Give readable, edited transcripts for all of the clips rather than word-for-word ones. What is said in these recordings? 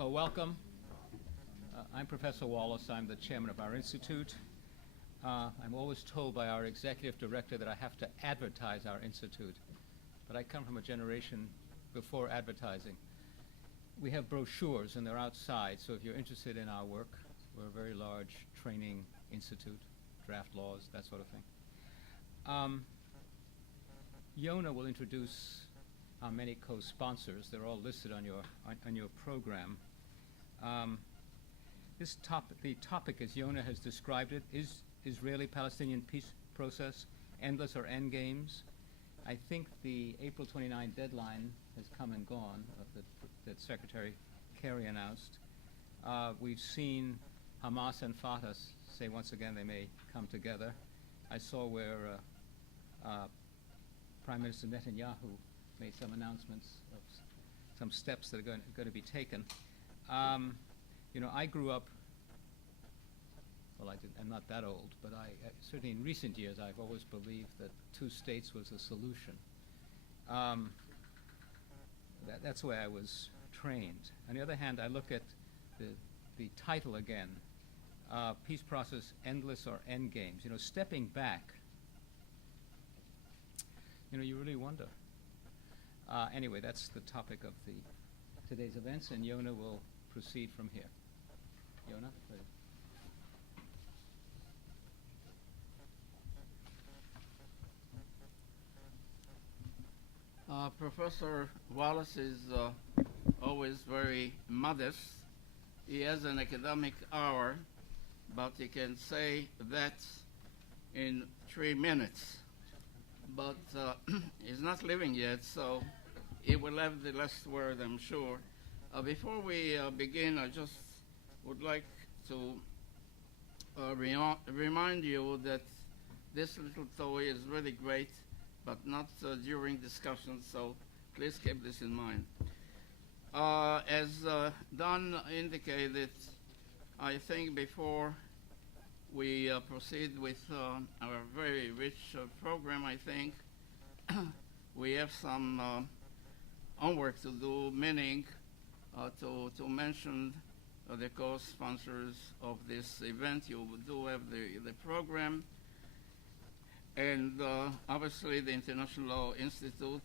Well, welcome. I'm Professor Wallace. I'm the chairman of our institute. I'm always told by our executive director that I have to advertise our institute, but I come from a generation before advertising. We have brochures and they're outside, so if you're interested in our work, we're a very large training institute, draft laws, that sort of thing. Yona will introduce our many co-sponsors. They're all listed on your program. The topic, as Yona has described it, is Israeli-Palestinian peace process, endless or endgames. I think the April 29 deadline has come and gone, that Secretary Kerry announced. We've seen Hamas and Fatah say once again they may come together. I saw where Prime Minister Netanyahu made some announcements of some steps that are going to be taken. I grew up, I'm not that old, but certainly in recent years I've always believed that two states was a solution. That's the way I was trained. On the other hand, I look at the title again, Peace Process, Endless or Endgames. Stepping back, you really wonder. Anyway, that's the topic of today's events, and Yona will proceed from here. Yona, please. Professor Wallace is always very modest. He has an academic hour, but he can say that in 3 minutes. But he's not living yet, so he will have the last word, I'm sure. Before we begin, I just would like to remind you that this little toy is really great, but not during discussion, so please keep this in mind. As Don indicated, I think before we proceed with our very rich program, I think we have some homework to do, meaning to mention the co-sponsors of this event. You do have the program, and obviously the International Law Institute,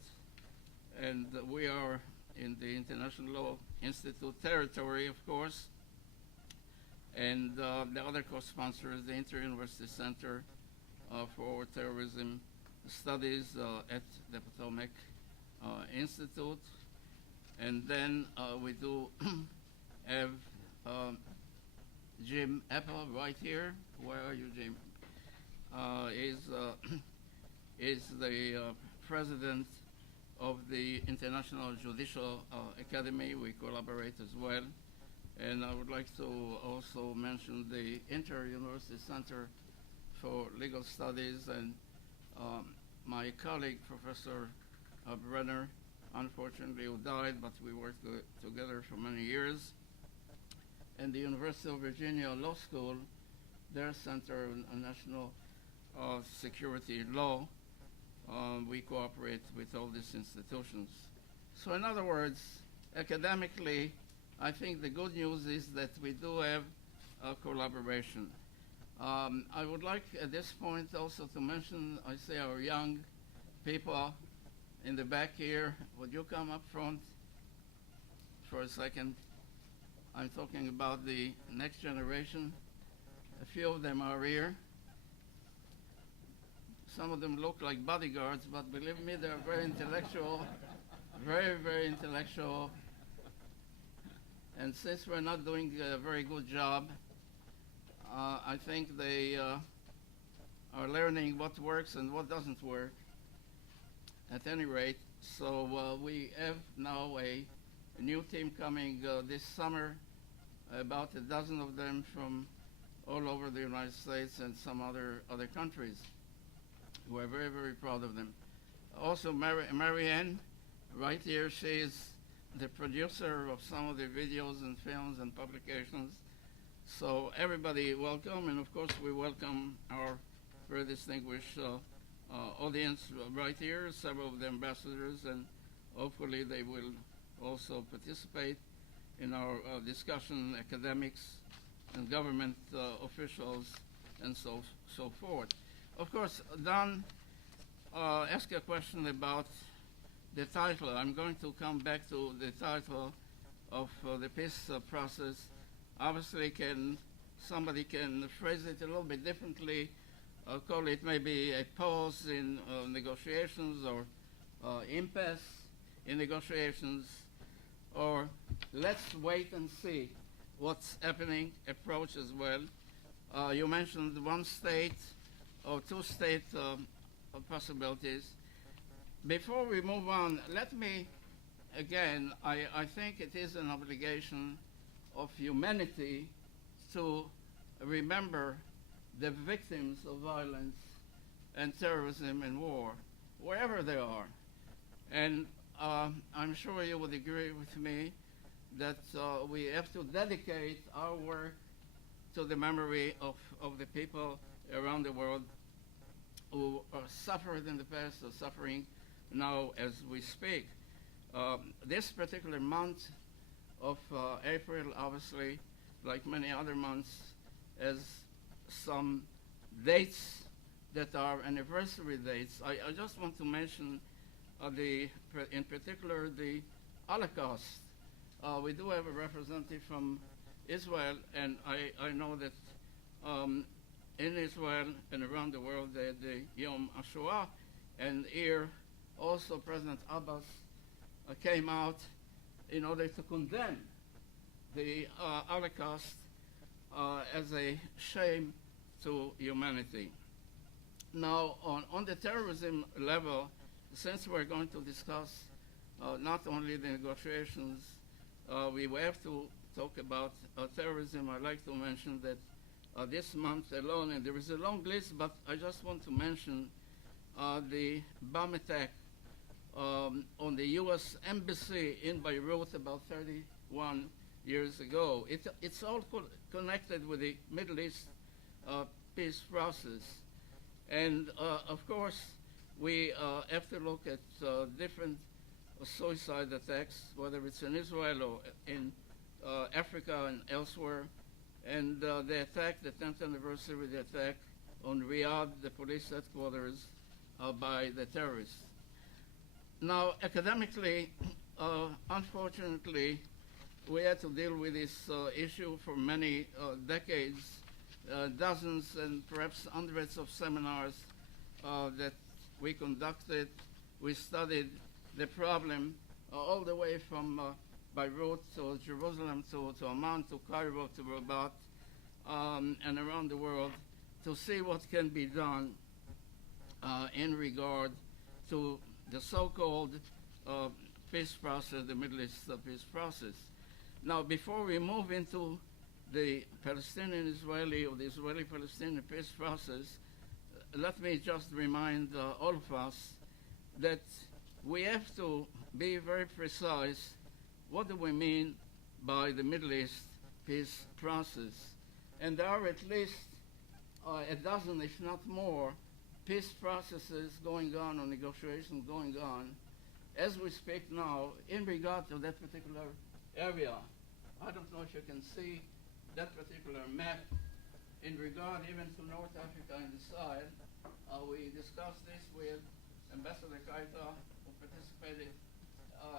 and we are in the International Law Institute territory, of course, and the other co-sponsors, the Inter-University Center for Terrorism Studies at the Potomac Institute, and then we do have Jim Apple right here. Where are you, Jim? Is the president of the International Judicial Academy. We collaborate as well. And I would like to also mention the Inter-University Center for Legal Studies, and my colleague, Professor Brenner, unfortunately who died, but we worked together for many years. And the University of Virginia Law School, their Center on National Security Law, we cooperate with all these institutions. So in other words, academically, I think the good news is that we do have a collaboration. I would like at this point also to mention, I say our young people in the back here. Would you come up front for a second? I'm talking about the next generation. A few of them are here. Some of them look like bodyguards, but believe me, they're very intellectual, very, very intellectual. And since we're not doing a very good job, I think they are learning what works and what doesn't work, at any rate. So we have now a new team coming this summer, about a dozen of them from all over the United States and some other countries. We're very, very proud of them. Also, Marianne, right here, she is the producer of some of the videos and films and publications. So everybody welcome, and of course we welcome our very distinguished audience right here, several of the ambassadors, and hopefully they will also participate. in our discussion, academics and government officials and so forth. Of course, Don asked a question about the title. I'm going to come back to the title of the peace process. Obviously, somebody can phrase it a little bit differently, call it maybe a pause in negotiations, or impasse in negotiations, or let's wait and see what's happening approach as well. You mentioned one state or two state possibilities. Before we move on, let me, again, I think it is an obligation of humanity to remember the victims of violence and terrorism and war, wherever they are. And I'm sure you would agree with me that we have to dedicate our work to the memory of the people around the world who suffered in the past or suffering now as we speak. This particular month of April, obviously, like many other months, has some dates that are anniversary dates. I just want to mention in particular the Holocaust. We do have a representative from Israel, and I know that in Israel and around the world the Yom HaShoah, and here also President Abbas came out in order to condemn the Holocaust as a shame to humanity. Now, on the terrorism level, since we're going to discuss not only the negotiations, we have to talk about terrorism. I'd like to mention that this month alone, and there is a long list, but I just want to mention the bomb attack on the U.S. Embassy in Beirut about 31 years ago. It's all connected with the Middle East peace process. And of course, we have to look at different suicide attacks, whether it's in Israel or in Africa and elsewhere. And the attack, the 10th anniversary of the attack on Riyadh, the police headquarters, by the terrorists. Now, academically, unfortunately, we had to deal with this issue for many decades, dozens and perhaps hundreds of seminars that we conducted. We studied the problem all the way from Beirut to Jerusalem to Amman to Cairo to Rabat and around the world to see what can be done in regard to the so-called peace process, the Middle East peace process. Now, before we move into the Palestinian-Israeli or the Israeli-Palestinian peace process, let me just remind all of us that we have to be very precise. What do we mean by the Middle East peace process? And there are at least a dozen, if not more, peace processes going on or negotiations going on as we speak now in regard to that particular area. I don't know if you can see that particular map in regard even to North Africa and the Sahel. We discussed this with Ambassador Kaita, who participated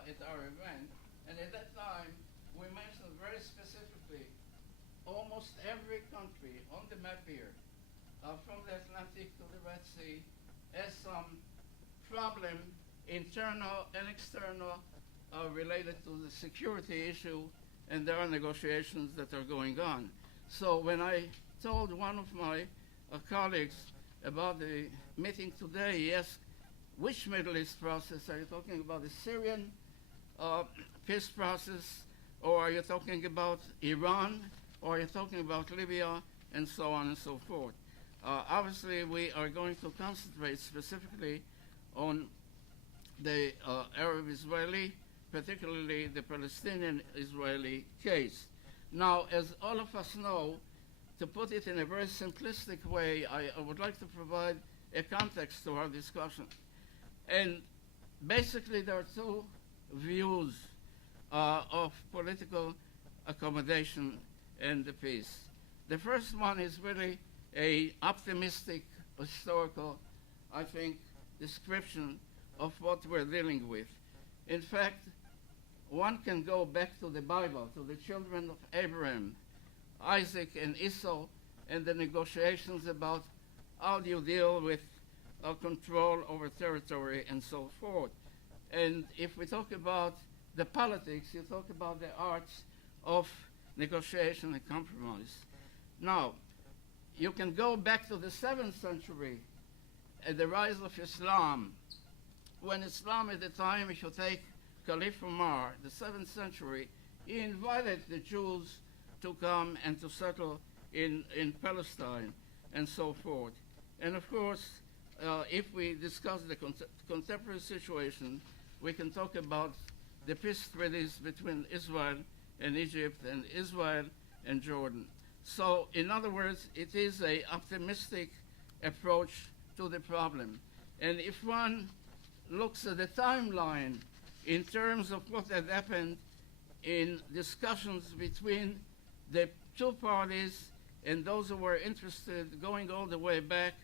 at our event. And at that time, we mentioned very specifically almost every country on the map here, from the Atlantic to the Red Sea, has some problem, internal and external, related to the security issue, and there are negotiations that are going on. So when I told one of my colleagues about the meeting today, he asked, which Middle East process? Are you talking about the Syrian peace process, or are you talking about Iran, or are you talking about Libya, and so on and so forth? Obviously, we are going to concentrate specifically on the Arab-Israeli, particularly the Palestinian-Israeli case. Now, as all of us know, to put it in a very simplistic way, I would like to provide a context to our discussion. And basically, there are two views of political accommodation and the peace. The first one is really a optimistic, historical, I think, description of what we're dealing with. In fact, one can go back to the Bible, to the children of Abraham, Isaac and Esau, and the negotiations about how do you deal with control over territory and so forth. And if we talk about the politics, you talk about the arts of negotiation and compromise. Now, you can go back to the 7th century at the rise of Islam. When Islam at the time, if you take Caliph Umar, the 7th century, he invited the Jews to come and to settle in Palestine and so forth. And of course, if we discuss the contemporary situation, we can talk about the peace treaties between Israel and Egypt and Israel and Jordan. So in other words, it is an optimistic approach to the problem. And if one looks at the timeline in terms of what had happened in discussions between the two parties and those who were interested, going all the way back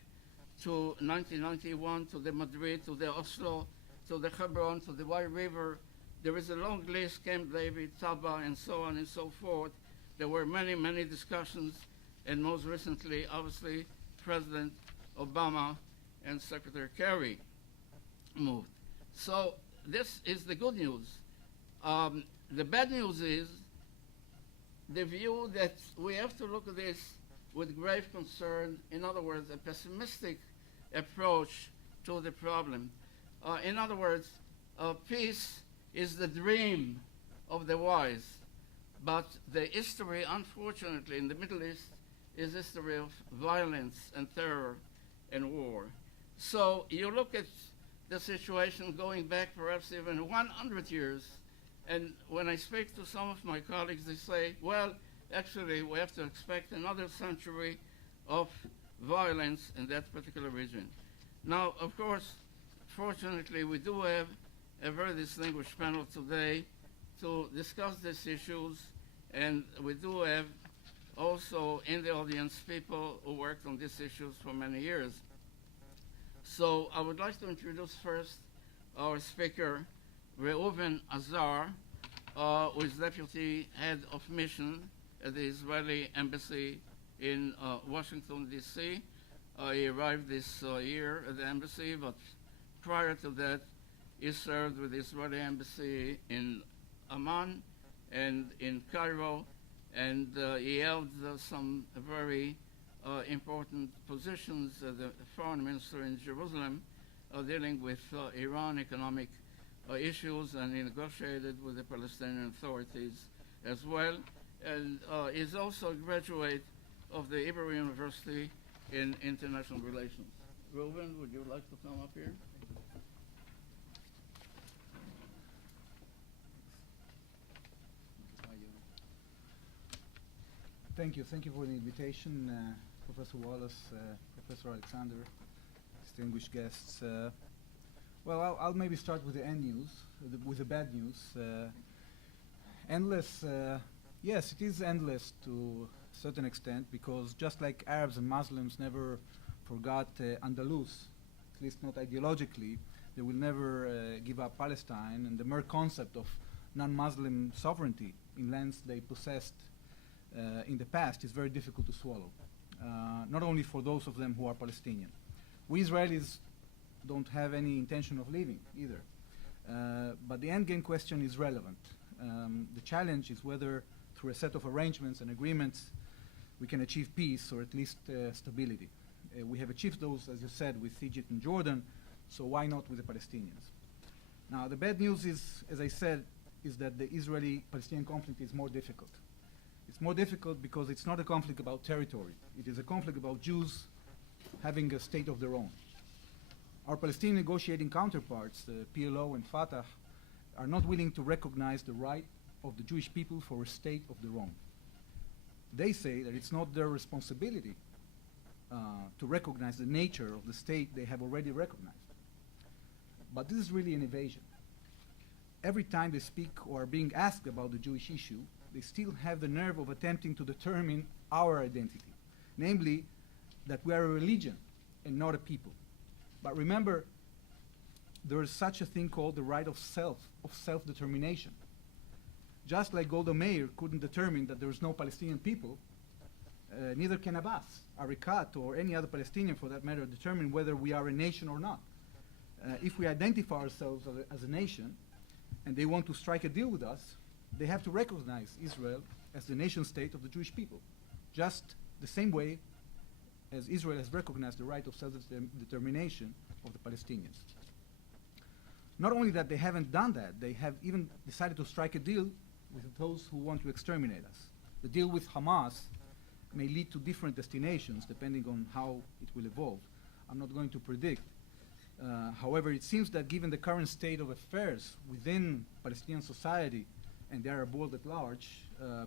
to 1991, to the Madrid, to the Oslo, to the Hebron, to the White River. There is a long list, Camp David, Taba, and so on and so forth. There were many, many discussions, and most recently, obviously, President Obama and Secretary Kerry moved. So this is the good news. The bad news is the view that we have to look at this with grave concern, in other words, a pessimistic approach to the problem. In other words, peace is the dream of the wise, but the history, unfortunately, in the Middle East is history of violence and terror and war. So you look at the situation going back perhaps even 100 years, and when I speak to some of my colleagues, they say, well, actually, we have to expect another century of violence in that particular region. Now, of course, fortunately, we do have a very distinguished panel today to discuss these issues, and we do have also in the audience people who worked on these issues for many years. So I would like to introduce first our speaker, Reuven Azar, who is Deputy Head of Mission at the Israeli Embassy in Washington, D.C. He arrived this year at the embassy, but prior to that, he served with the Israeli Embassy in Amman and in Cairo, and he held some very important positions as the foreign minister in Jerusalem, dealing with Iran economic issues, and he negotiated with the Palestinian authorities as well. And is also a graduate of the Hebrew University in International Relations. Reuven, would you like to come up here? Thank you. Thank you for the invitation, Professor Wallace, Professor Alexander, distinguished guests. Well, I'll maybe start with the end news, with the bad news. Endless, yes, it is endless to a certain extent, because just like Arabs and Muslims never forgot Andalus, at least not ideologically, they will never give up Palestine, and the mere concept of non-Muslim sovereignty in lands they possessed in the past is very difficult to swallow, not only for those of them who are Palestinian. We Israelis don't have any intention of leaving either, but the endgame question is relevant. The challenge is whether through a set of arrangements and agreements we can achieve peace, or at least stability. We have achieved those, as you said, with Egypt and Jordan, so why not with the Palestinians? Now, the bad news is, as I said, is that the Israeli-Palestinian conflict is more difficult. It's more difficult because it's not a conflict about territory. It is a conflict about Jews having a state of their own. Our Palestinian negotiating counterparts, the PLO and Fatah, are not willing to recognize the right of the Jewish people for a state of their own. They say that it's not their responsibility to recognize the nature of the state they have already recognized. But this is really an evasion. Every time they speak or are being asked about the Jewish issue, they still have the nerve of attempting to determine our identity, namely that we are a religion and not a people. But remember, there is such a thing called the right of self-determination. Just like Golda Meir couldn't determine that there is no Palestinian people, neither can Abbas, Arikat, or any other Palestinian for that matter determine whether we are a nation or not. If we identify ourselves as a nation and they want to strike a deal with us, they have to recognize Israel as the nation state of the Jewish people, just the same way as Israel has recognized the right of self-determination of the Palestinians. Not only that they haven't done that, they have even decided to strike a deal with those who want to exterminate us. The deal with Hamas may lead to different destinations depending on how it will evolve. I'm not going to predict. However, it seems that given the current state of affairs within Palestinian society and the Arab world at large,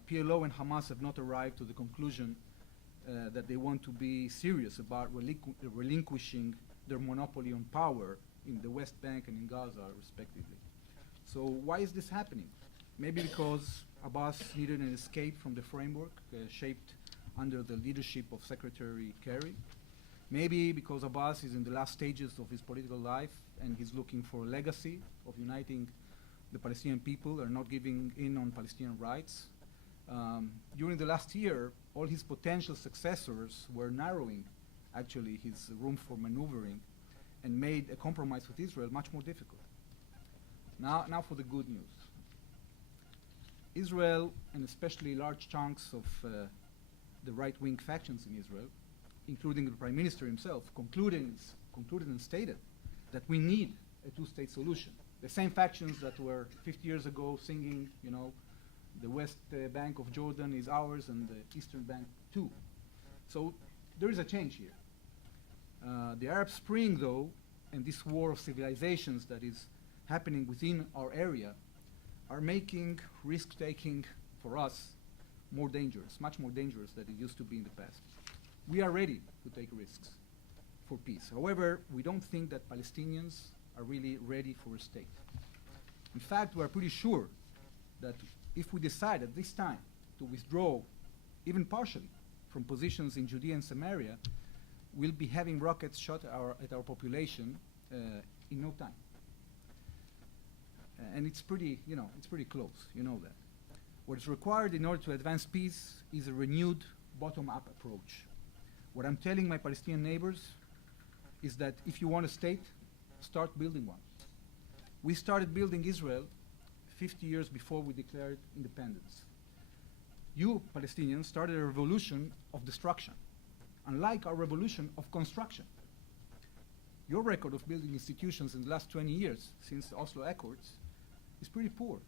PLO and Hamas have not arrived to the conclusion that they want to be serious about relinquishing their monopoly on power in the West Bank and in Gaza, respectively. So why is this happening? Maybe because Abbas needed an escape from the framework shaped under the leadership of Secretary Kerry. Maybe because Abbas is in the last stages of his political life and he's looking for a legacy of uniting the Palestinian people and not giving in on Palestinian rights. During the last year, all his potential successors were narrowing, actually, his room for maneuvering and made a compromise with Israel much more difficult. Now for the good news. Israel, and especially large chunks of the right-wing factions in Israel, including the Prime Minister himself, concluded and stated that we need a two-state solution. The same factions that were 50 years ago singing, you know, the West Bank of Jordan is ours and the Eastern Bank too. So there is a change here. The Arab Spring, though, and this war of civilizations that is happening within our area are making risk-taking for us more dangerous, much more dangerous than it used to be in the past. We are ready to take risks for peace. However, we don't think that Palestinians are really ready for a state. In fact, we are pretty sure that if we decide at this time to withdraw, even partially, from positions in Judea and Samaria, we'll be having rockets shot at our population in no time. And it's pretty close, you know that. What is required in order to advance peace is a renewed bottom-up approach. What I'm telling my Palestinian neighbors is that if you want a state, start building one. We started building Israel 50 years before we declared independence. You, Palestinians, started a revolution of destruction, unlike our revolution of construction. Your record of building institutions in the last 20 years, since the Oslo Accords, is pretty poor.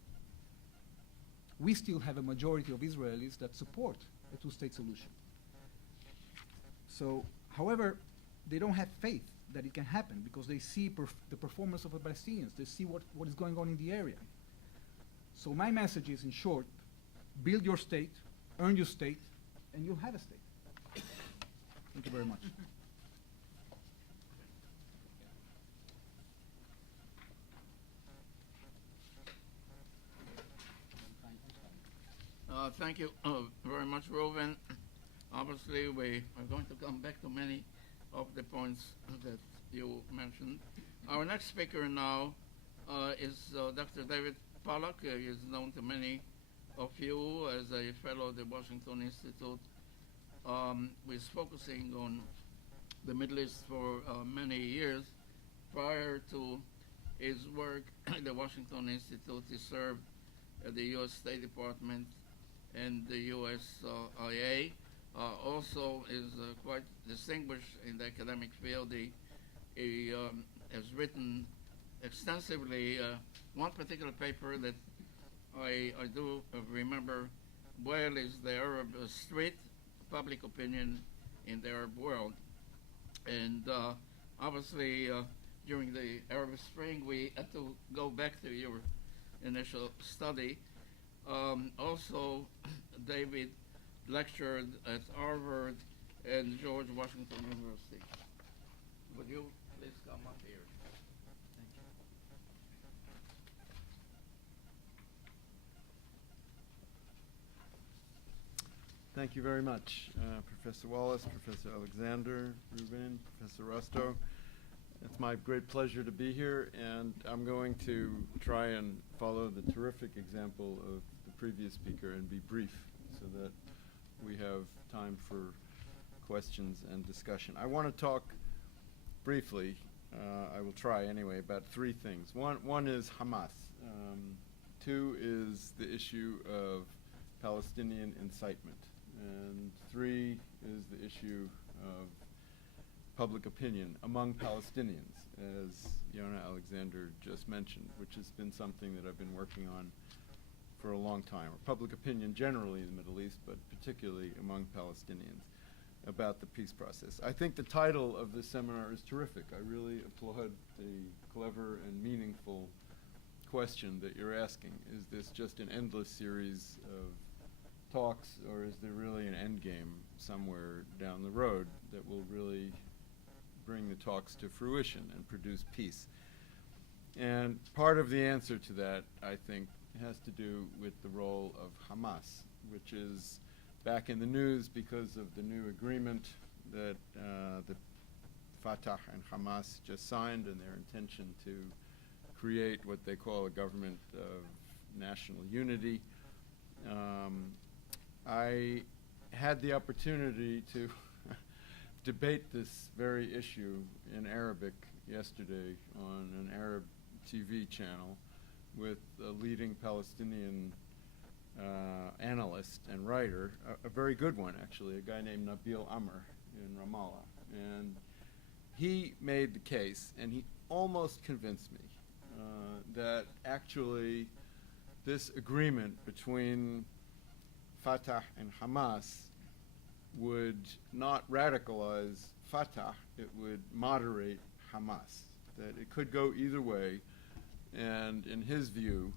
We still have a majority of Israelis that support a two-state solution. So, however, they don't have faith that it can happen because they see the performance of the Palestinians. They see what is going on in the area. So my message is, in short, build your state, earn your state, and you'll have a state. Thank you very much. Thank you very much, Reuven. Obviously, we are going to come back to many of the points that you mentioned. Our next speaker now is Dr. David Pollack. He is known to many of you as a fellow of the Washington Institute. He was focusing on the Middle East for many years. Prior to his work at the Washington Institute, he served at the U.S. State Department and the USIA. Also is quite distinguished in the academic field. He has written extensively. One particular paper that I do remember well is the Arab Street, Public Opinion in the Arab World. And obviously during the Arab Spring we had to go back to your initial study. Also, David lectured at Harvard and George Washington University. Would you please come up here? Thank you. Thank you very much, Professor Wallace, Professor Alexander, Ruben, Professor Rostow. It's my great pleasure to be here, and I'm going to try and follow the terrific example of the previous speaker and be brief so that we have time for questions and discussion. I want to talk briefly, I will try anyway, about three things. One is Hamas. Two is the issue of Palestinian incitement. And three is the issue of public opinion among Palestinians, as Yona Alexander just mentioned, which has been something that I've been working on for a long time, or public opinion generally in the Middle East, but particularly among Palestinians, about the peace process. I think the title of this seminar is terrific. I really applaud the clever and meaningful question that you're asking. Is this just an endless series of talks, or is there really an end game somewhere down the road that will really bring the talks to fruition and produce peace? And part of the answer to that, I think, has to do with the role of Hamas, which is back in the news because of the new agreement that the Fatah and Hamas just signed, and their intention to create what they call a government of national unity. I had the opportunity to debate this very issue in Arabic yesterday on an Arab TV channel with a leading Palestinian analyst and writer, a very good one actually, a guy named Nabil Amr in Ramallah. And he made the case, and he almost convinced me that actually this agreement between Fatah and Hamas would not radicalize Fatah, it would moderate Hamas, that it could go either way. And in his view,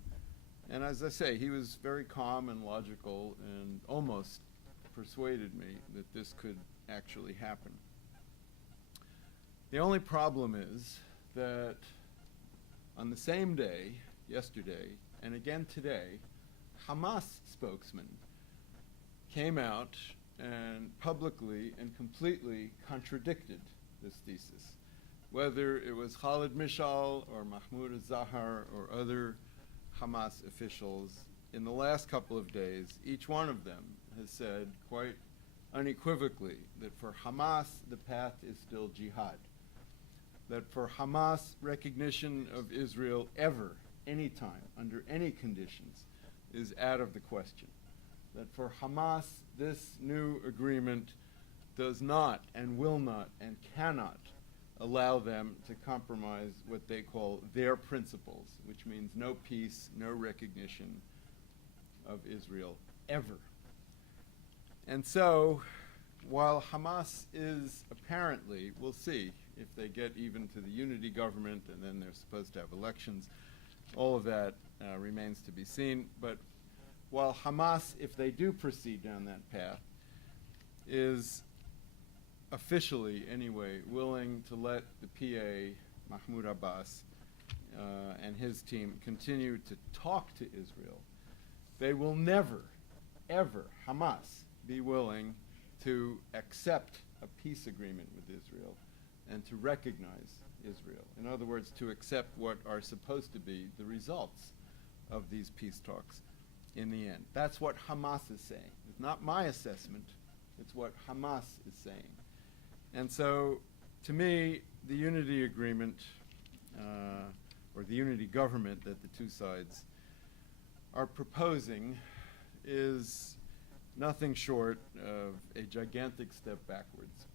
and as I say, he was very calm and logical and almost persuaded me that this could actually happen. The only problem is that on the same day, yesterday, and again today, Hamas spokesman came out and publicly and completely contradicted this thesis. Whether it was Khalid Mishal or Mahmoud al-Zahar or other Hamas officials, in the last couple of days, each one of them has said quite unequivocally that for Hamas, the path is still jihad. That for Hamas, recognition of Israel ever, anytime, under any conditions, is out of the question. That for Hamas, this new agreement does not and will not and cannot allow them to compromise what they call their principles, which means no peace, no recognition of Israel ever. And so, while Hamas is apparently, we'll see if they get even to the unity government, and then they're supposed to have elections, all of that remains to be seen. But while Hamas, if they do proceed down that path, is officially, anyway, willing to let the PA, Mahmoud Abbas, and his team continue to talk to Israel, they will never, ever, Hamas, be willing to accept a peace agreement with Israel and to recognize Israel. In other words, to accept what are supposed to be the results of these peace talks in the end. That's what Hamas is saying. It's not my assessment, it's what Hamas is saying. And so, to me, the unity agreement, or the unity government that the two sides are proposing, is nothing short of a gigantic step backwards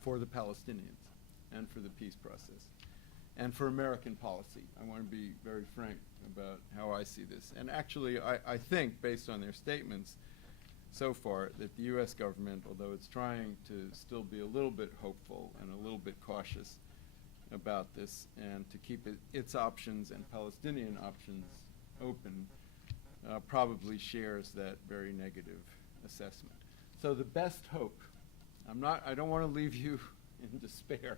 for the Palestinians and for the peace process and for American policy. I want to be very frank about how I see this. And actually, I think, based on their statements so far, that the U.S. government, although it's trying to still be a little bit hopeful and a little bit cautious about this and to keep its options and Palestinian options open, probably shares that very negative assessment. So the best hope, I don't want to leave you in despair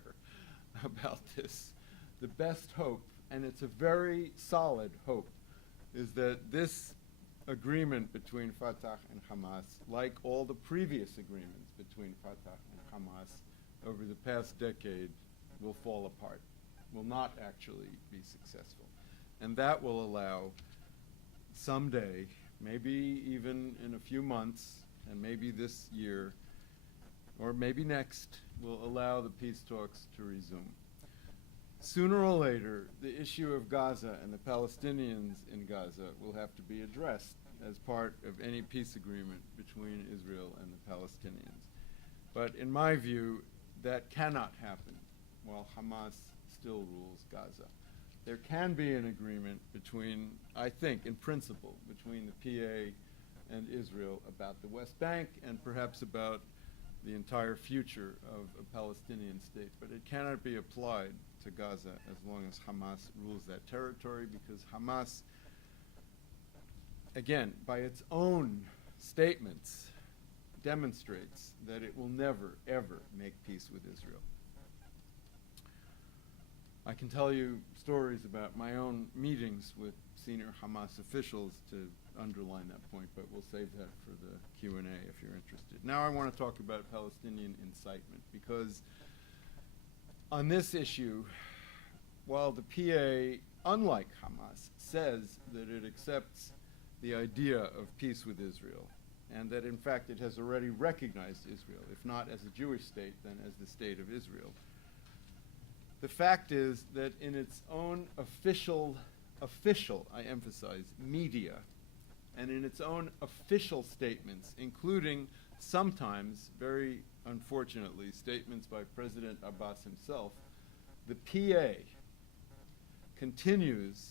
about this. The best hope, and it's a very solid hope, is that this agreement between Fatah and Hamas, like all the previous agreements between Fatah and Hamas over the past decade, will fall apart, will not actually be successful. And that will allow someday, maybe even in a few months, and maybe this year, or maybe next, will allow the peace talks to resume. Sooner or later, the issue of Gaza and the Palestinians in Gaza will have to be addressed as part of any peace agreement between Israel and the Palestinians. But in my view, that cannot happen while Hamas still rules Gaza. There can be an agreement between, I think, in principle, between the PA and Israel about the West Bank and perhaps about the entire future of a Palestinian state, but it cannot be applied to Gaza as long as Hamas rules that territory, because Hamas, again, by its own statements, demonstrates that it will never, ever make peace with Israel. I can tell you stories about my own meetings with senior Hamas officials to underline that point, but we'll save that for the Q&A if you're interested. Now I want to talk about Palestinian incitement, because on this issue, while the PA, unlike Hamas, says that it accepts the idea of peace with Israel, and that in fact it has already recognized Israel, if not as a Jewish state, then as the state of Israel, the fact is that in its own official, I emphasize, media, and in its own official statements, including sometimes, very unfortunately, statements by President Abbas himself, the PA continues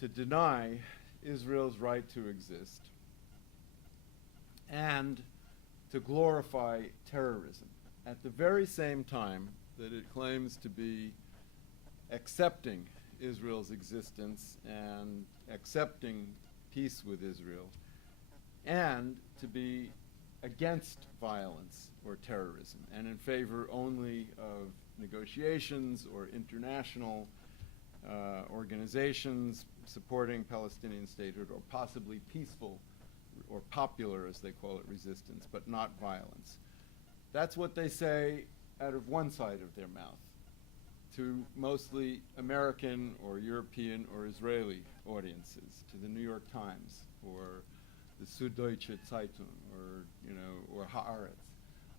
to deny Israel's right to exist and to glorify terrorism at the very same time that it claims to be accepting Israel's existence and accepting peace with Israel, and to be against violence or terrorism and in favor only of negotiations or international organizations supporting Palestinian statehood, or possibly peaceful or popular, as they call it, resistance, but not violence. That's what they say out of one side of their mouth to mostly American or European or Israeli audiences, to the New York Times or the Süddeutsche Zeitung or Haaretz.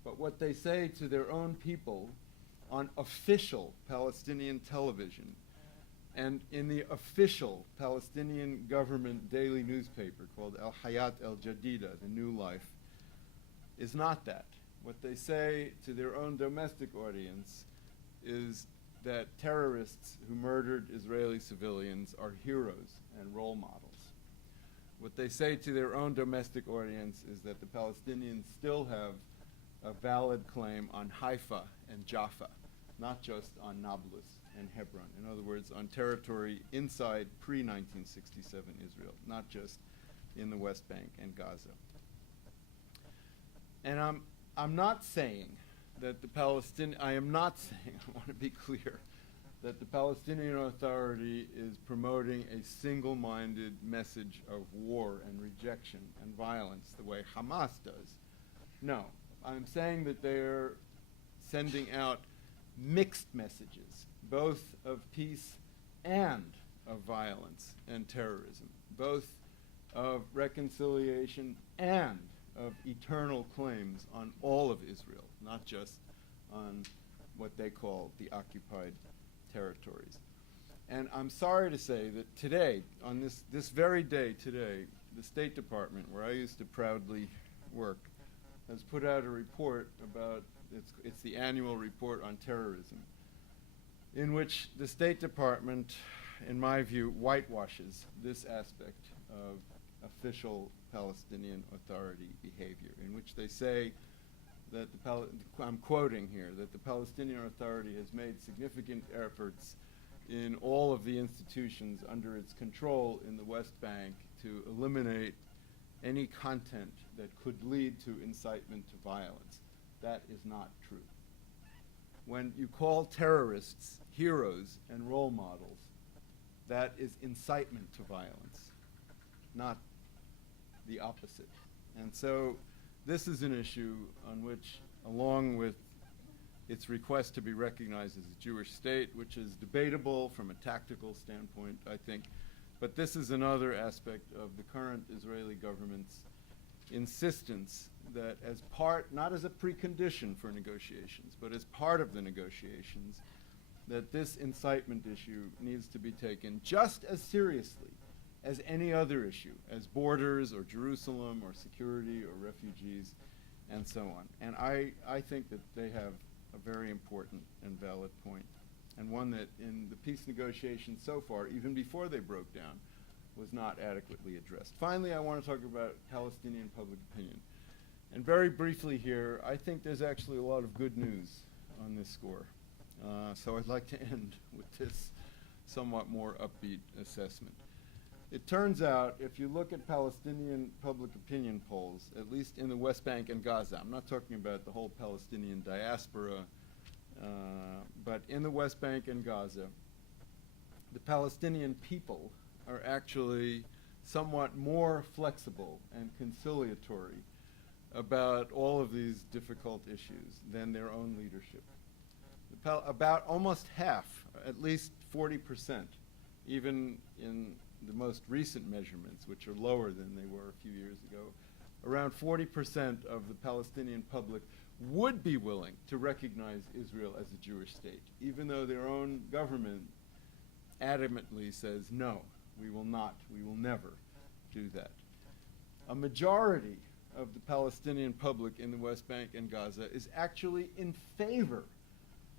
But what they say to their own people on official Palestinian television and in the official Palestinian government daily newspaper called Al Hayat Al Jadida, the New Life, is not that. What they say to their own domestic audience is that terrorists who murdered Israeli civilians are heroes and role models. What they say to their own domestic audience is that the Palestinians still have a valid claim on Haifa and Jaffa, not just on Nablus and Hebron. In other words, on territory inside pre-1967 Israel, not just in the West Bank and Gaza. And I'm not saying that the I am not saying, I want to be clear, that the Palestinian Authority is promoting a single-minded message of war and rejection and violence the way Hamas does. No, I'm saying that they're sending out mixed messages, both of peace and of violence and terrorism, both of reconciliation and of eternal claims on all of Israel, not just on what they call the occupied territories. And I'm sorry to say that today, on this very day today, the State Department, where I used to proudly work, has put out a report about, it's the annual report on terrorism, in which the State Department, in my view, whitewashes this aspect of official Palestinian Authority behavior, in which they say that I'm quoting here, that the Palestinian Authority has made significant efforts in all of the institutions under its control in the West Bank to eliminate any content that could lead to incitement to violence. That is not true. When you call terrorists heroes and role models, that is incitement to violence, not the opposite. And so this is an issue on which, along with its request to be recognized as a Jewish state, which is debatable from a tactical standpoint, I think, but this is another aspect of the current Israeli government's insistence that as part, not as a precondition for negotiations, but as part of the negotiations, that this incitement issue needs to be taken just as seriously as any other issue, as borders or Jerusalem or security or refugees and so on. And I think that they have a very important and valid point, and one that in the peace negotiations so far, even before they broke down, was not adequately addressed. Finally, I want to talk about Palestinian public opinion. And very briefly here, I think there's actually a lot of good news on this score. So I'd like to end with this somewhat more upbeat assessment. It turns out, if you look at Palestinian public opinion polls, at least in the West Bank and Gaza, I'm not talking about the whole Palestinian diaspora, but in the West Bank and Gaza, the Palestinian people are actually somewhat more flexible and conciliatory about all of these difficult issues than their own leadership. About almost half, at least 40%, even in the most recent measurements, which are lower than they were a few years ago, around 40% of the Palestinian public would be willing to recognize Israel as a Jewish state, even though their own government adamantly says, no, we will not, we will never do that. A majority of the Palestinian public in the West Bank and Gaza is actually in favor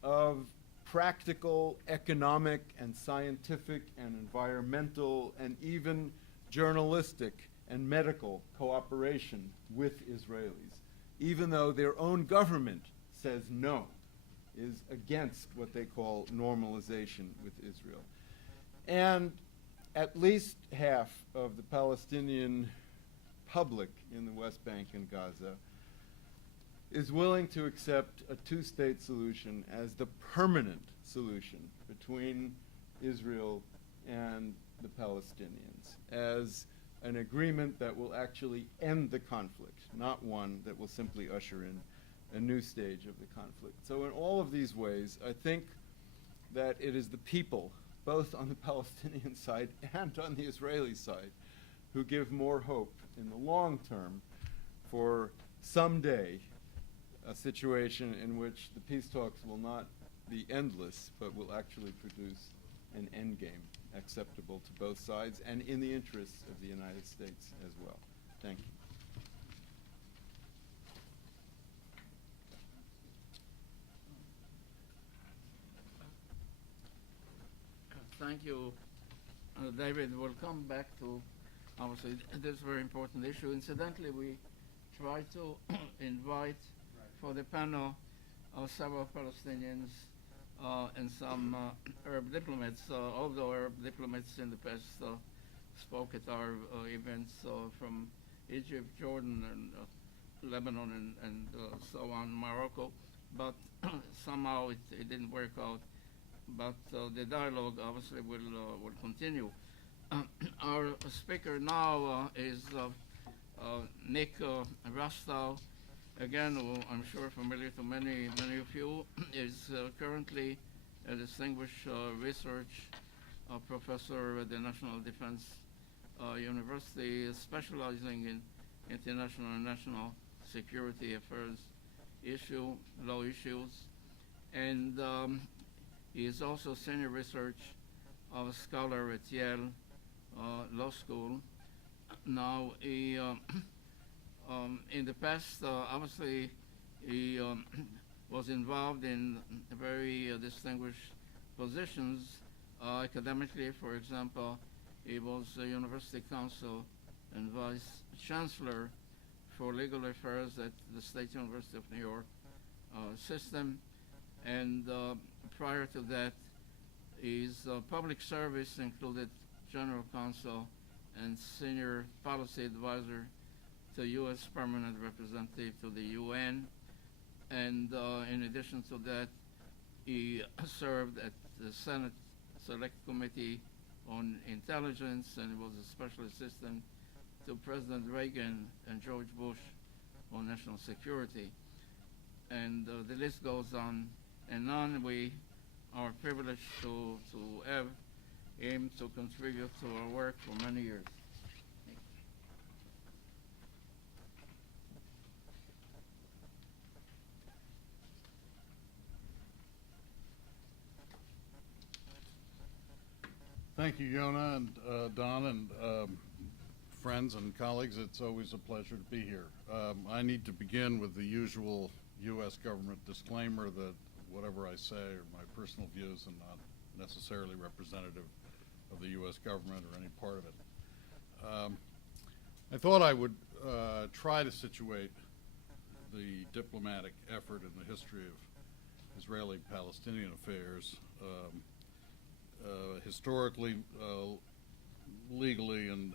of practical, economic, and scientific, and environmental, and even journalistic and medical cooperation with Israelis, even though their own government says no, is against what they call normalization with Israel. And at least half of the Palestinian public in the West Bank and Gaza is willing to accept a two-state solution as the permanent solution between Israel and the Palestinians, as an agreement that will actually end the conflict, not one that will simply usher in a new stage of the conflict. So in all of these ways, I think that it is the people, both on the Palestinian side and on the Israeli side, who give more hope in the long term for someday a situation in which the peace talks will not be endless, but will actually produce an endgame acceptable to both sides and in the interests of the United States as well. Thank you. Thank you, David. We'll come back to, obviously, this very important issue. Incidentally, we try to invite for the panel several Palestinians and some Arab diplomats, although Arab diplomats in the past spoke at our events from Egypt, Jordan, and Lebanon, and so on, Morocco, but somehow it didn't work out. But the dialogue obviously will continue. Our speaker now is Nick Rastow. Again, who I'm sure familiar to many of you, is currently a distinguished research professor at the National Defense University, specializing in international and national security affairs law issues, and he is also senior research scholar at Yale Law School. Now, he in the past, obviously, he was involved in very distinguished positions academically. For example, he was a university counsel and vice chancellor for legal affairs at the State University of New York system. And prior to that, his public service included general counsel and senior policy advisor to U.S. permanent representative to the UN, and in addition to that, he served at the Senate Select Committee on Intelligence, and was a special assistant to President Reagan and George Bush on national security. And the list goes on and on. We are privileged to have him to contribute to our work for many years. Thank you, Yona and Don and friends and colleagues. It's always a pleasure to be here. I need to begin with the usual U.S. government disclaimer that whatever I say are my personal views and not necessarily representative of the U.S. government or any part of it. I thought I would try to situate the diplomatic effort in the history of Israeli-Palestinian affairs historically, legally, and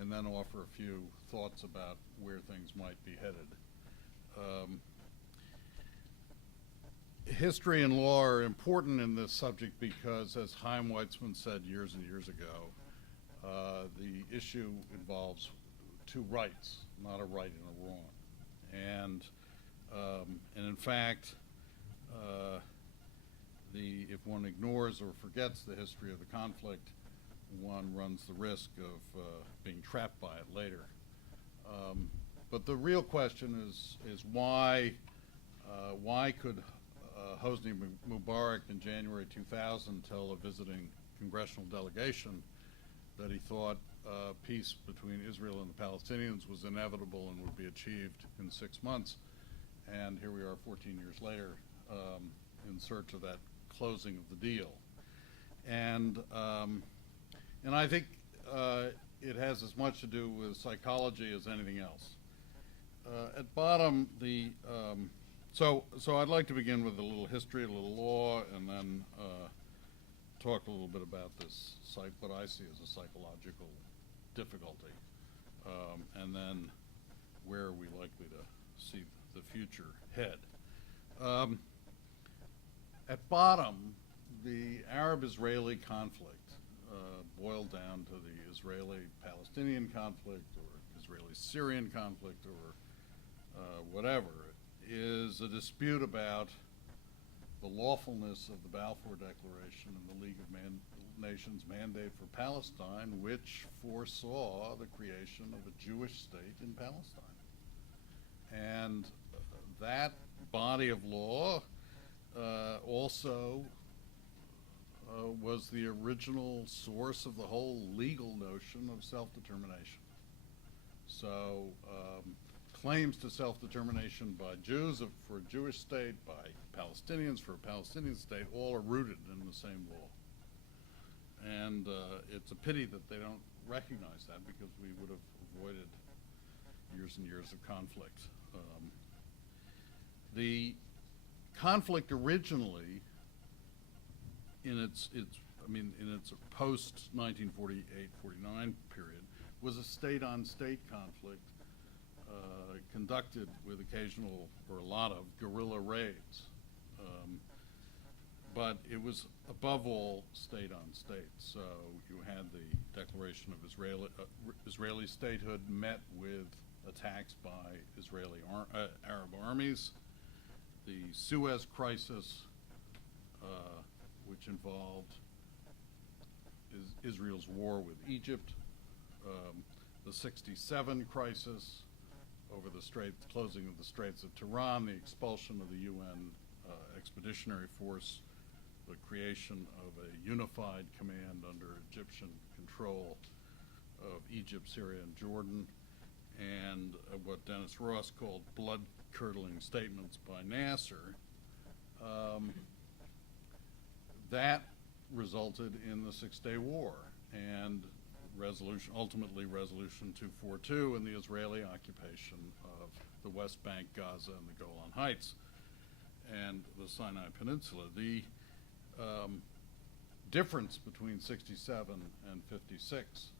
then offer a few thoughts about where things might be headed. History and law are important in this subject because, as Chaim Weizmann said years and years ago, the issue involves two rights, not a right and a wrong. And in fact, if one ignores or forgets the history of the conflict, one runs the risk of being trapped by it later. But the real question is why could Hosni Mubarak in January 2000 tell a visiting congressional delegation that he thought peace between Israel and the Palestinians was inevitable and would be achieved in 6 months? And here we are 14 years later in search of that closing of the deal. And I think it has as much to do with psychology as anything else. At bottom, so I'd like to begin with a little history, a little law, and then talk a little bit about this, what I see as a psychological difficulty, and then where are we likely to see the future head. At bottom, the Arab-Israeli conflict, boiled down to the Israeli-Palestinian conflict or Israeli-Syrian conflict or whatever, is a dispute about the lawfulness of the Balfour Declaration and the League of Nations mandate for Palestine, which foresaw the creation of a Jewish state in Palestine. And that body of law also was the original source of the whole legal notion of self-determination. So claims to self-determination by Jews for a Jewish state, by Palestinians for a Palestinian state, all are rooted in the same law. And it's a pity that they don't recognize that, because we would have avoided years and years of conflict. The conflict originally, in its post 1948-49 period, was a state-on-state conflict conducted with occasional, or a lot of, guerrilla raids. But it was above all state-on-state. So you had the declaration of Israeli statehood met with attacks by Israeli Arab armies. The Suez Crisis, which involved Israel's war with Egypt, the '67 crisis over the closing of the Straits of Tiran, the expulsion of the UN Expeditionary Force, the creation of a unified command under Egyptian control of Egypt, Syria, and Jordan, and what Dennis Ross called blood-curdling statements by Nasser. That resulted in the Six-Day War and ultimately Resolution 242 and the Israeli occupation of the West Bank, Gaza, and the Golan Heights and the Sinai Peninsula. The difference between 67 and 56,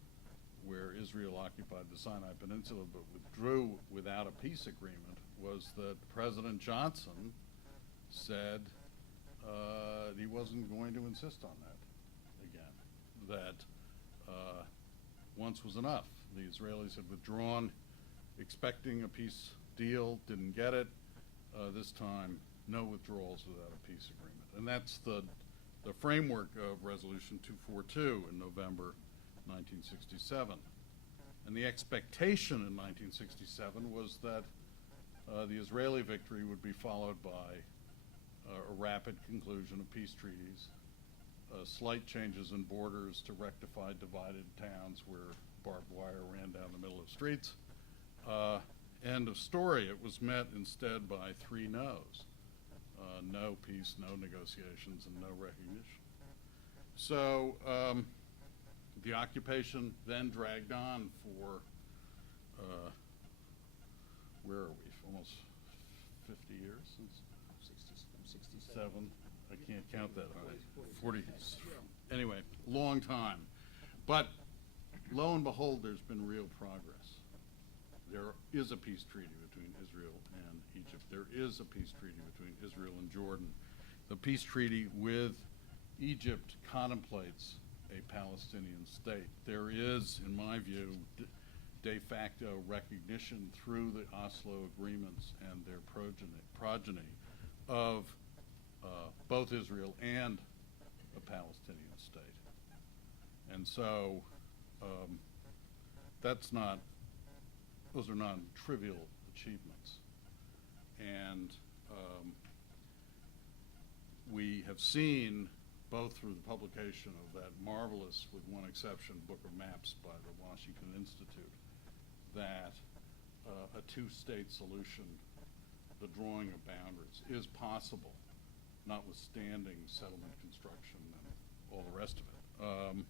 where Israel occupied the Sinai Peninsula but withdrew without a peace agreement, was that President Johnson said he wasn't going to insist on that again, that months was enough. The Israelis had withdrawn, expecting a peace deal, didn't get it. This time, no withdrawals without a peace agreement. And that's the framework of Resolution 242 in November 1967. And the expectation in 1967 was that the Israeli victory would be followed by a rapid conclusion of peace treaties, slight changes in borders to rectify divided towns where barbed wire ran down the middle of streets. End of story. It was met instead by 3 no's. No peace, no negotiations, and no recognition. So the occupation then dragged on for, where are we, almost 50 years since? 67. I can't count that high. 40. Anyway, long time. But lo and behold, there's been real progress. There is a peace treaty between Israel and Egypt. There is a peace treaty between Israel and Jordan. The peace treaty with Egypt contemplates a Palestinian state. There is, in my view, de facto recognition through the Oslo agreements and their progeny of both Israel and a Palestinian state. And so those are not trivial achievements. And we have seen, both through the publication of that marvelous, with one exception, Book of Maps by the Washington Institute, that a two-state solution, the drawing of boundaries, is possible, notwithstanding settlement construction and all the rest of it.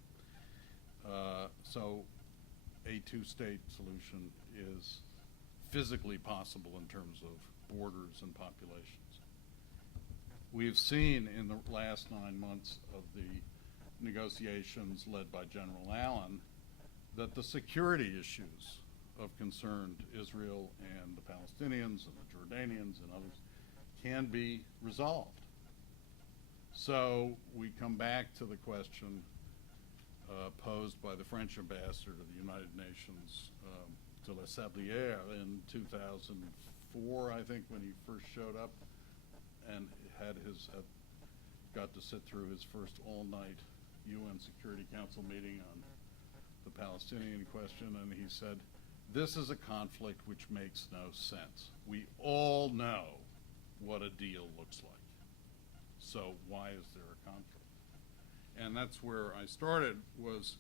So a two-state solution is physically possible in terms of borders and populations. We've seen in the last 9 months of the negotiations led by General Allen that the security issues of concern to Israel and the Palestinians and the Jordanians and others can be resolved. So we come back to the question posed by the French ambassador to the United Nations, to l'Assemblée in 2004, I think, when he first showed up and had got to sit through his first all-night UN Security Council meeting on the Palestinian question, and he said, "This is a conflict which makes no sense. We all know what a deal looks like. So why is there a conflict?" And that's where I started, was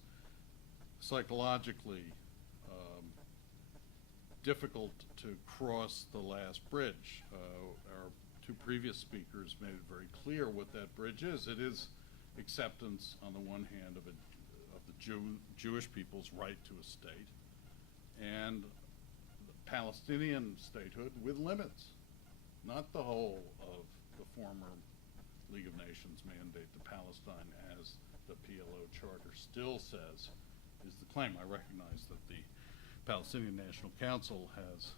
psychologically difficult to cross the last bridge. Our 2 previous speakers made it very clear what that bridge is. It is acceptance, on the one hand, of the Jewish people's right to a state, and the Palestinian statehood with limits, not the whole of the former League of Nations mandate to Palestine, as the PLO charter still says is the claim. I recognize that the Palestinian National Council has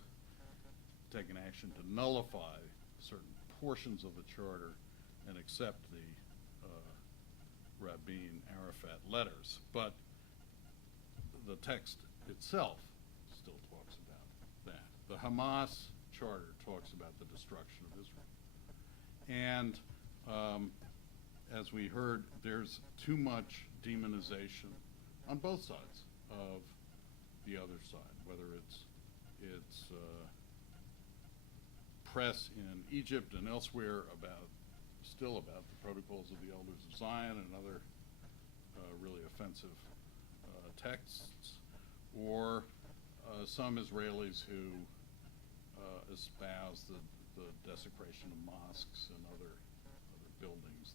taken action to nullify certain portions of the charter and accept the Rabin-Arafat letters, but the text itself still talks about that. The Hamas charter talks about the destruction of Israel. And as we heard, there's too much demonization on both sides of the other side, whether it's press in Egypt and elsewhere still about the protocols of the Elders of Zion and other really offensive texts, or some Israelis who espouse the desecration of mosques and other buildings.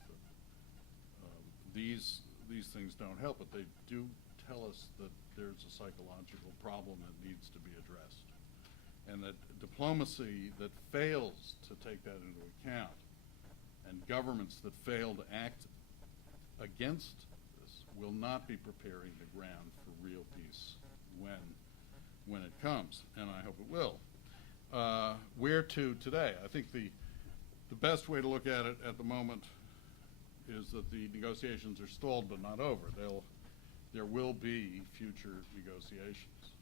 These things don't help, but they do tell us that there's a psychological problem that needs to be addressed, and that diplomacy that fails to take that into account, and governments that fail to act against this, will not be preparing the ground for real peace when it comes, and I hope it will. Where to today? I think the best way to look at it at the moment is that the negotiations are stalled but not over. there will be future negotiations,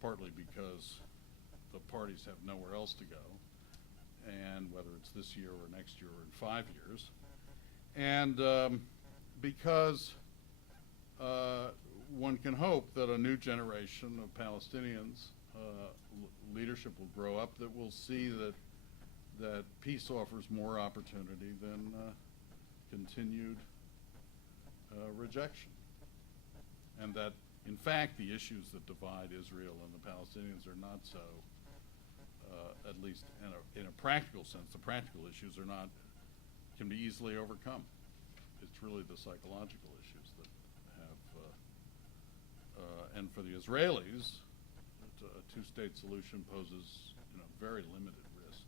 partly because the parties have nowhere else to go, and whether it's this year or next year or in 5 years, and because one can hope that a new generation of Palestinians leadership will grow up that will see that peace offers more opportunity than continued rejection, and that in fact the issues that divide Israel and the Palestinians are not so, at least in a practical sense, the practical issues can be easily overcome. It's really the psychological issues that have, and for the Israelis, a two-state solution poses, very limited risk.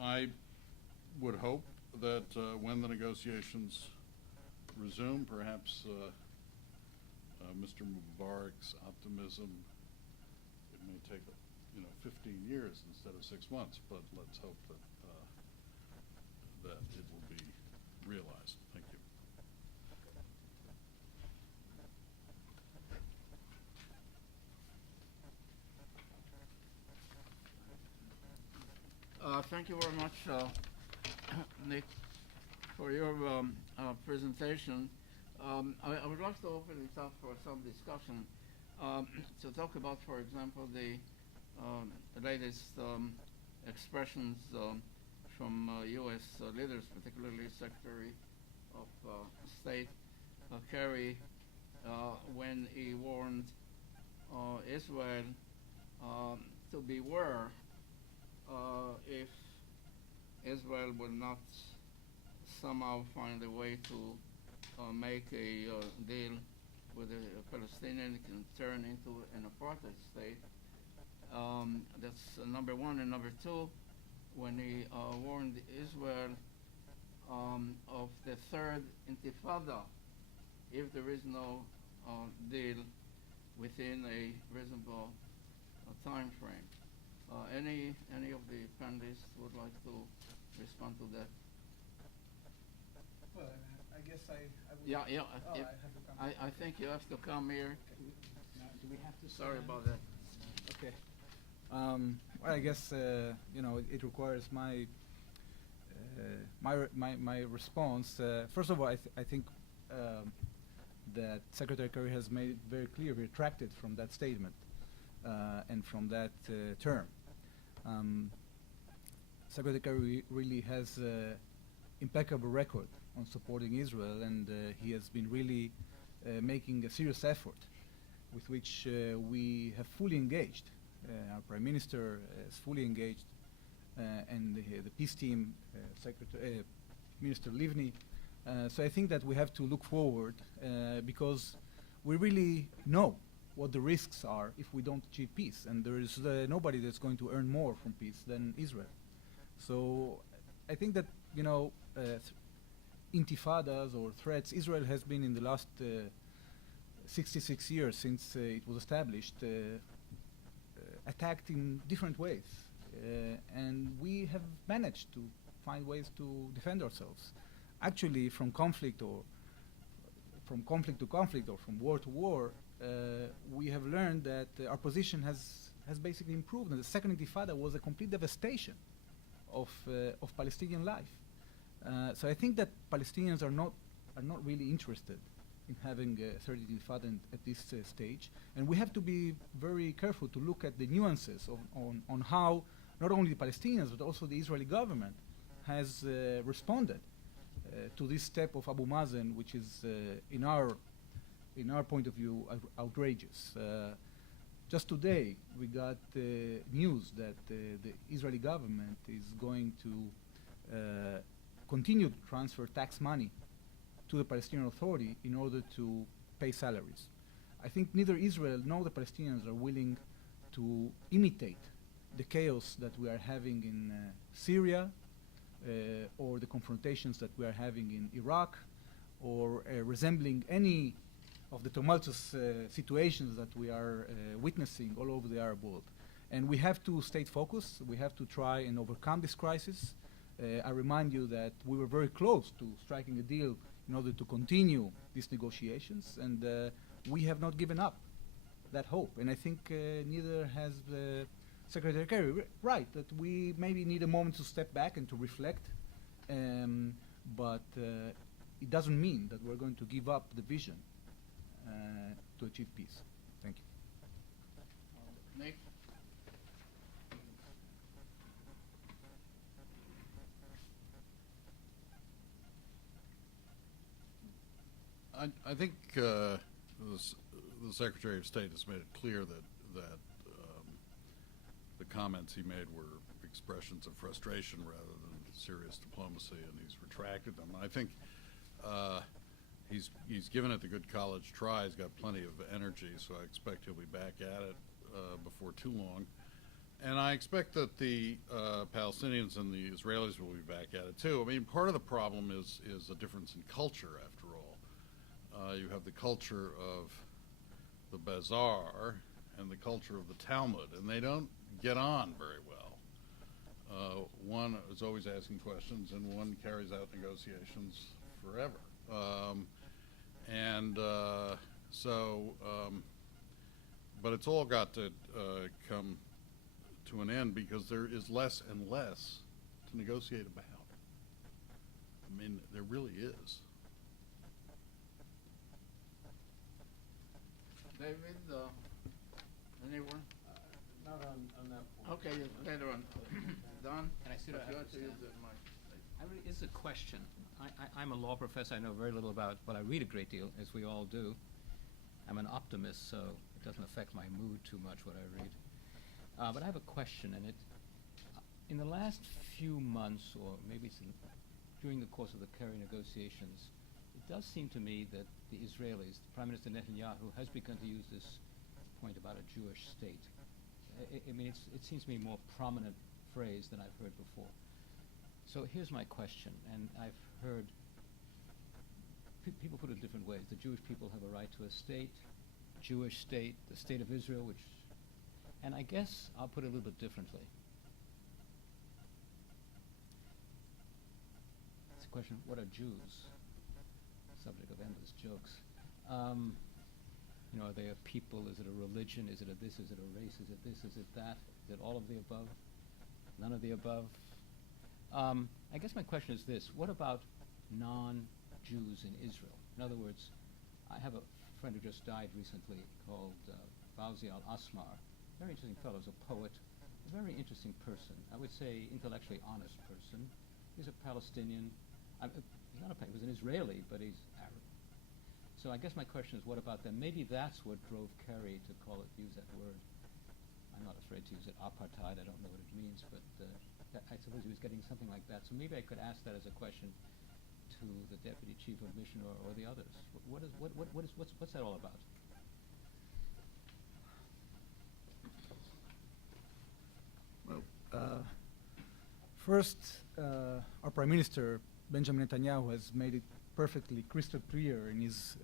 I would hope that when the negotiations resume, perhaps Mr. Mubarak's optimism, it may take 15 years instead of 6 months, but let's hope that that it will be realized. Thank you. Thank you very much, Nick, for your presentation. I would like to open it up for some discussion to talk about, for example, the latest expressions from U.S. Leaders, particularly Secretary of State Kerry, when he warned Israel to beware if Israel will not somehow find a way to make a deal with the Palestinians, it can turn into an apartheid state. That's number one. And number two, when he warned Israel of the third intifada if there is no deal within a reasonable time frame. Any of the panelists would like to respond to that? Well, I guess I would. Yeah. Oh, I have to come. I think you have to come here. Now, do we have to? Sorry about that. Okay. Well, I guess it requires my response. First of all, I think that Secretary Kerry has made it very clear, retracted from that statement and from that term. Secretary Kerry really has impeccable record on supporting Israel, and he has been really making a serious effort with which we have fully engaged. Our Prime Minister is fully engaged, and the peace team, Minister Livni. So I think that we have to look forward because we really know what the risks are if we don't achieve peace, and there is nobody that's going to earn more from peace than Israel. So I think that intifadas or threats, Israel has been in the last 66 years since it was established, attacked in different ways, and we have managed to find ways to defend ourselves. Actually, from conflict to conflict, or from war to war, we have learned that our position has basically improved, and the second intifada was a complete devastation of Palestinian life. So I think that Palestinians are not really interested in having a third intifada at this stage, and we have to be very careful to look at the nuances on how not only the Palestinians but also the Israeli government has responded to this step of Abu Mazen, which is in our point of view outrageous. Just today we got news that the Israeli government is going to continue to transfer tax money to the Palestinian Authority in order to pay salaries. I think neither Israel nor the Palestinians are willing to imitate the chaos that we are having in Syria, or the confrontations that we are having in Iraq, or resembling any of the tumultuous situations that we are witnessing all over the Arab world. And we have to stay focused. We have to try and overcome this crisis. I remind you that we were very close to striking a deal in order to continue these negotiations, and we have not given up that hope. And I think neither has Secretary Kerry right, that we maybe need a moment to step back and to reflect, but it doesn't mean that we're going to give up the vision to achieve peace. Thank you. Nick? I think the Secretary of State has made it clear that the comments he made were expressions of frustration rather than serious diplomacy, and he's retracted them. I think he's given it the good college try. He's got plenty of energy, so I expect he'll be back at it before too long. And I expect that the Palestinians and the Israelis will be back at it too. I mean, part of the problem is a difference in culture, after all. You have the culture of the bazaar and the culture of the Talmud, and they don't get on very well. One is always asking questions, and one carries out negotiations forever. But it's all got to come to an end because there is less and less to negotiate about. I mean, there really is. David, anyone? Not on that point. Okay, later on. Don? Can I sit But down? you have to use the mic. It's a question. I'm a law professor. I know very little about, but I read a great deal, as we all do. I'm an optimist, so it doesn't affect my mood too much what I read. But I have a question, and in the last few months, or maybe during the course of the Kerry negotiations, it does seem to me that the Israelis, Prime Minister Netanyahu, has begun to use this point about a Jewish state. I mean, it seems to me a more prominent phrase than I've heard before. So here's my question, and I've heard people put it different ways. The Jewish people have a right to a state, Jewish state, the state of Israel, and I guess I'll put it a little bit differently. It's a question, what are Jews? Subject of endless jokes. Are they a people? Is it a religion? Is it a this? Is it a race? Is it this? Is it that? Is it all of the above? None of the above? I guess my question is this. What about non-Jews in Israel? In other words, I have a friend who just died recently called Fawzi al-Asmar. Very interesting fellow. He's a poet. A very interesting person. I would say intellectually honest person. He's a Palestinian. He's not he was an Israeli, but he's Arab. So I guess my question is, what about them? Maybe that's what drove Kerry to use that word. I'm not afraid to use it, apartheid. I don't know what it means, but I suppose he was getting something like that. So maybe I could ask that as a question to the Deputy Chief of Mission or the others. What's that all about? Well, first, our Prime Minister Benjamin Netanyahu has made it perfectly crystal clear in his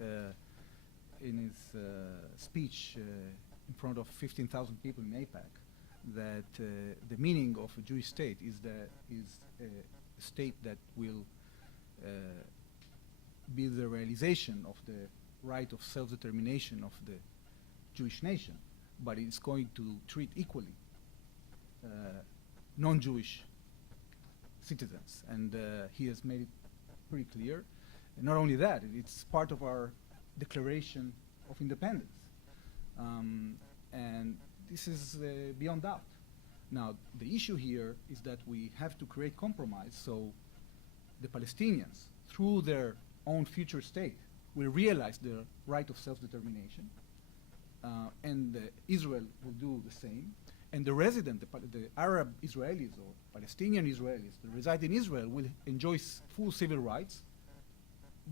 speech in front of 15,000 people in AIPAC that the meaning of a Jewish state is a state that will be the realization of the right of self-determination of the Jewish nation, but it's going to treat equally non-Jewish citizens, and he has made it pretty clear. And not only that, it's part of our Declaration of Independence, and this is beyond doubt. Now, the issue here is that we have to create compromise so the Palestinians, through their own future state, will realize their right of self-determination, and Israel will do the same. And the Arab Israelis or Palestinian Israelis that reside in Israel will enjoy full civil rights,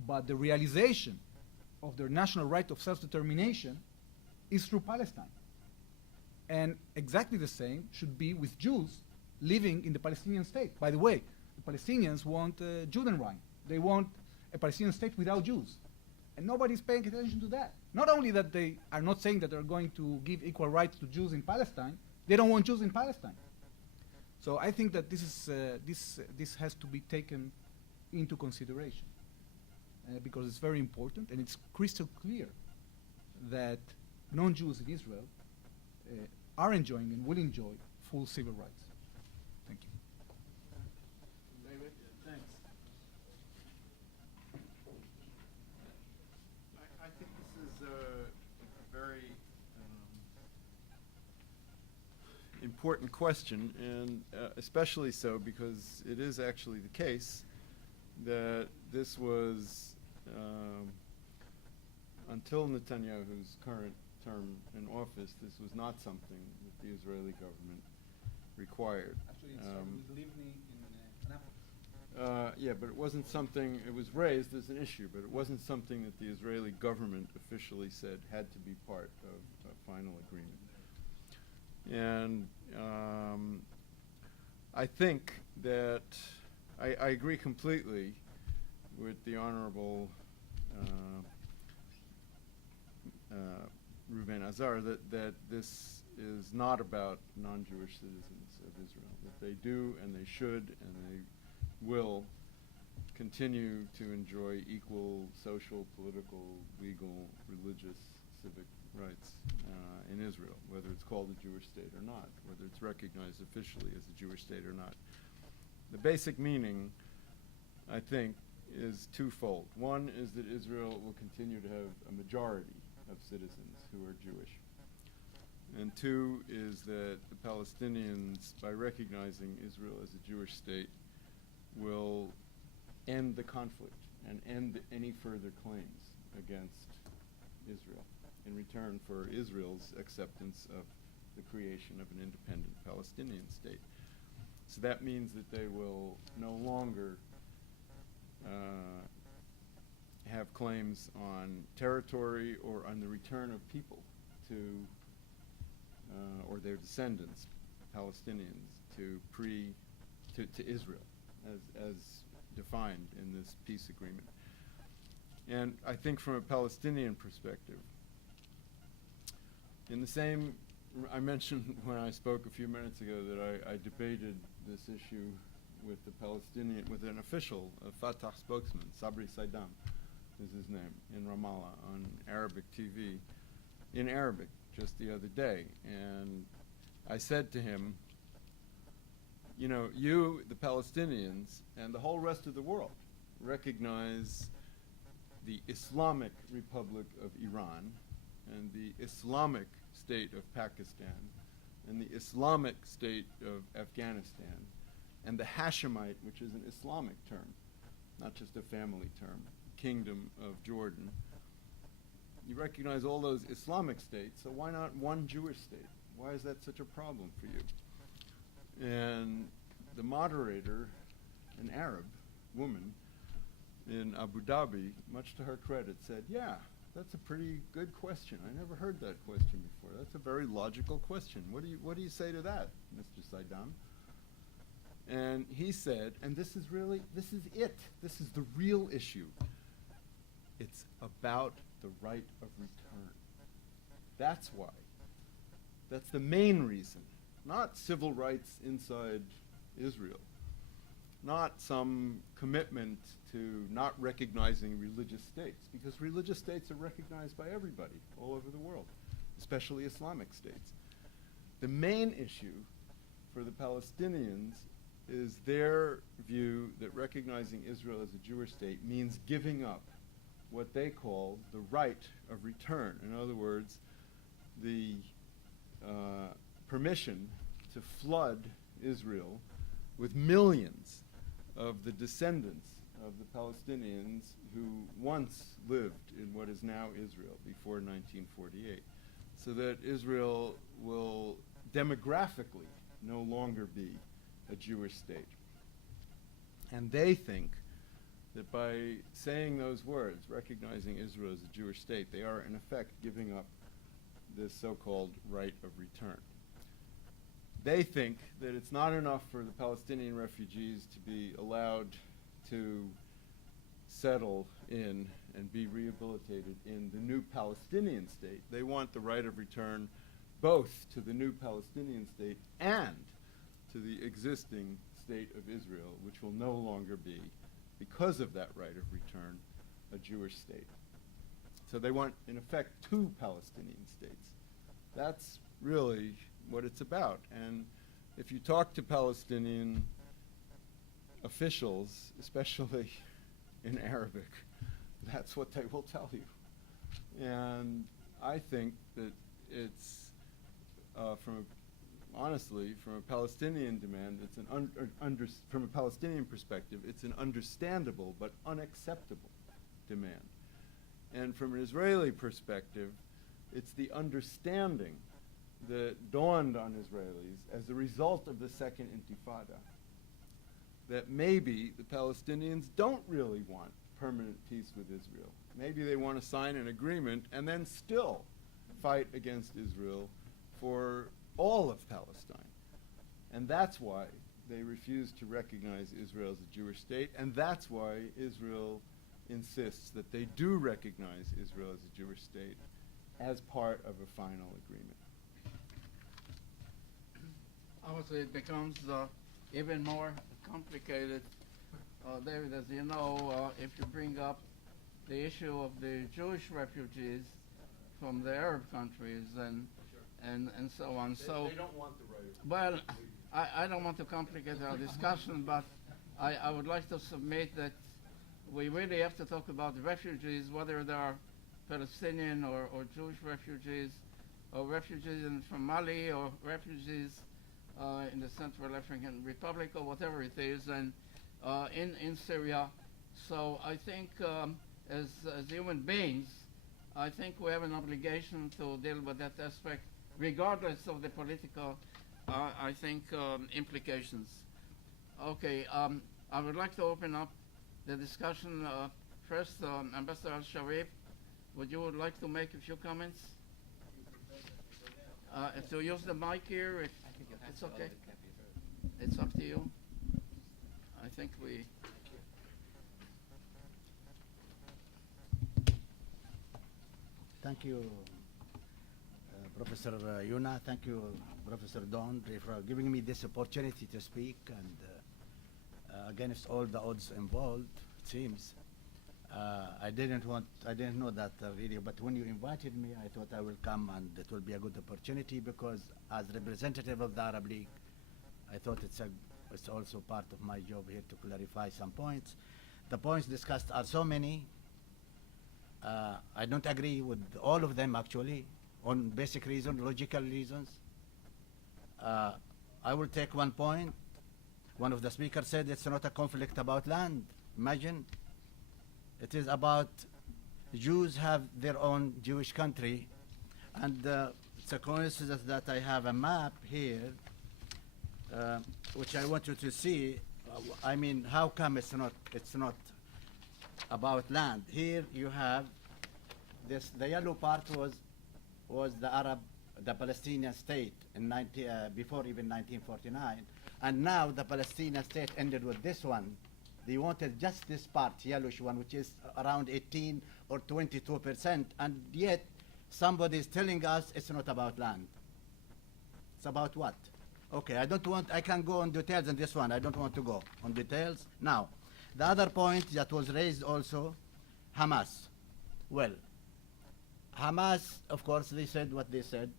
but the realization of their national right of self-determination is through Palestine. And exactly the same should be with Jews living in the Palestinian state. By the way, the Palestinians want Judenrein. They want a Palestinian state without Jews. And nobody's paying attention to that. Not only that they are not saying that they're going to give equal rights to Jews in Palestine, they don't want Jews in Palestine. So I think that this has to be taken into consideration because it's very important, and it's crystal clear that non-Jews in Israel are enjoying and will enjoy full civil rights. Thank you. David, thanks. I think this is a very important question, and especially so because it is actually the case that this was, until Netanyahu's current term in office, this was not something that the Israeli government required. Actually, it started with Livni in Annapolis. Yeah, but it wasn't something, it was raised as an issue, but it wasn't something that the Israeli government officially said had to be part of a final agreement. And I think that I agree completely with the Honorable Reuven Azar that this is not about non-Jewish citizens of Israel, that they do and they should and they will continue to enjoy equal social, political, legal, religious, civic rights in Israel, whether it's called a Jewish state or not, whether it's recognized officially as a Jewish state or not. The basic meaning, I think, is twofold. One is that Israel will continue to have a majority of citizens who are Jewish. And two is that the Palestinians, by recognizing Israel as a Jewish state, will end the conflict and end any further claims against Israel in return for Israel's acceptance of the creation of an independent Palestinian state. So that means that they will no longer have claims on territory or on the return of people to, or their descendants, Palestinians, to Israel, as defined in this peace agreement. And I think from a Palestinian perspective, in the same, I mentioned when I spoke a few minutes ago that I debated this issue with an official, a Fatah spokesman, Sabri Saidam is his name, in Ramallah on Arabic TV, in Arabic just the other day. And I said to him, you know, you, the Palestinians, and the whole rest of the world recognize the Islamic Republic of Iran and the Islamic State of Pakistan and the Islamic State of Afghanistan and the Hashemite, which is an Islamic term, not just a family term, Kingdom of Jordan. You recognize all those Islamic states, so why not one Jewish state? Why is that such a problem for you? And the moderator, an Arab woman in Abu Dhabi, much to her credit, said, yeah, that's a pretty good question. I never heard that question before. That's a very logical question. What do you say to that, Mr. Saidam? And he said, and this is it. This is the real issue. It's about the right of return. That's why. That's the main reason. Not civil rights inside Israel. Not some commitment to not recognizing religious states, because religious states are recognized by everybody all over the world, especially Islamic states. The main issue for the Palestinians is their view that recognizing Israel as a Jewish state means giving up what they call the right of return. In other words, the permission to flood Israel with millions of the descendants of the Palestinians who once lived in what is now Israel before 1948, so that Israel will demographically no longer be a Jewish state. And they think that by saying those words, recognizing Israel as a Jewish state, they are in effect giving up this so-called right of return. They think that it's not enough for the Palestinian refugees to be allowed to settle in and be rehabilitated in the new Palestinian state. They want the right of return both to the new Palestinian state and to the existing state of Israel, which will no longer be, because of that right of return, a Jewish state. So they want, in effect, two Palestinian states. That's really what it's about. And if you talk to Palestinian officials, especially in Arabic, that's what they will tell you. And I think that it's, honestly, from a Palestinian demand, it's from a Palestinian perspective, it's an understandable but unacceptable demand. And from an Israeli perspective, it's the understanding that dawned on Israelis as a result of the Second Intifada that maybe the Palestinians don't really want permanent peace with Israel. Maybe they want to sign an agreement and then still fight against Israel for all of Palestine. And that's why they refuse to recognize Israel as a Jewish state, and that's why Israel insists that they do recognize Israel as a Jewish state as part of a final agreement. Obviously, it becomes even more complicated, David, as you know, if you bring up the issue of the Jewish refugees from the Arab countries and so on. They don't want the right. Well, I don't want to complicate our discussion, but I would like to submit that we really have to talk about the refugees, whether they are Palestinian or Jewish refugees, or refugees from Mali, or refugees in the Central African Republic, or whatever it is, and in Syria. So I think as human beings, I think we have an obligation to deal with that aspect, regardless of the political, I think, implications. Okay, I would like to open up the discussion. First, Ambassador Al-Sharif, would you like to make a few comments? To use the mic here, it's okay. It's up to you. I think we... Thank you, Professor Yuna. Thank you, Professor Don, for giving me this opportunity to speak, and against all the odds involved, it seems. I didn't know that really, but when you invited me, I thought I will come, and it will be a good opportunity, because as representative of the Arab League, I thought it's also part of my job here to clarify some points. The points discussed are so many. I don't agree with all of them, actually, on basic reasons, logical reasons. I will take one point. One of the speakers said it's not a conflict about land. Imagine. It is about Jews have their own Jewish country, and it's a coincidence that I have a map here, which I want you to see. I mean, how come it's not about land? Here you have this. The yellow part was the Palestinian state in before even 1949, and now the Palestinian state ended with this one. They wanted just this part, yellowish one, which is around 18 or 22%, and yet somebody is telling us it's not about land. It's about what? Okay, I can go on details on this one. I don't want to go on details. Now, the other point that was raised also, Hamas. Well, Hamas, of course, they said what they said.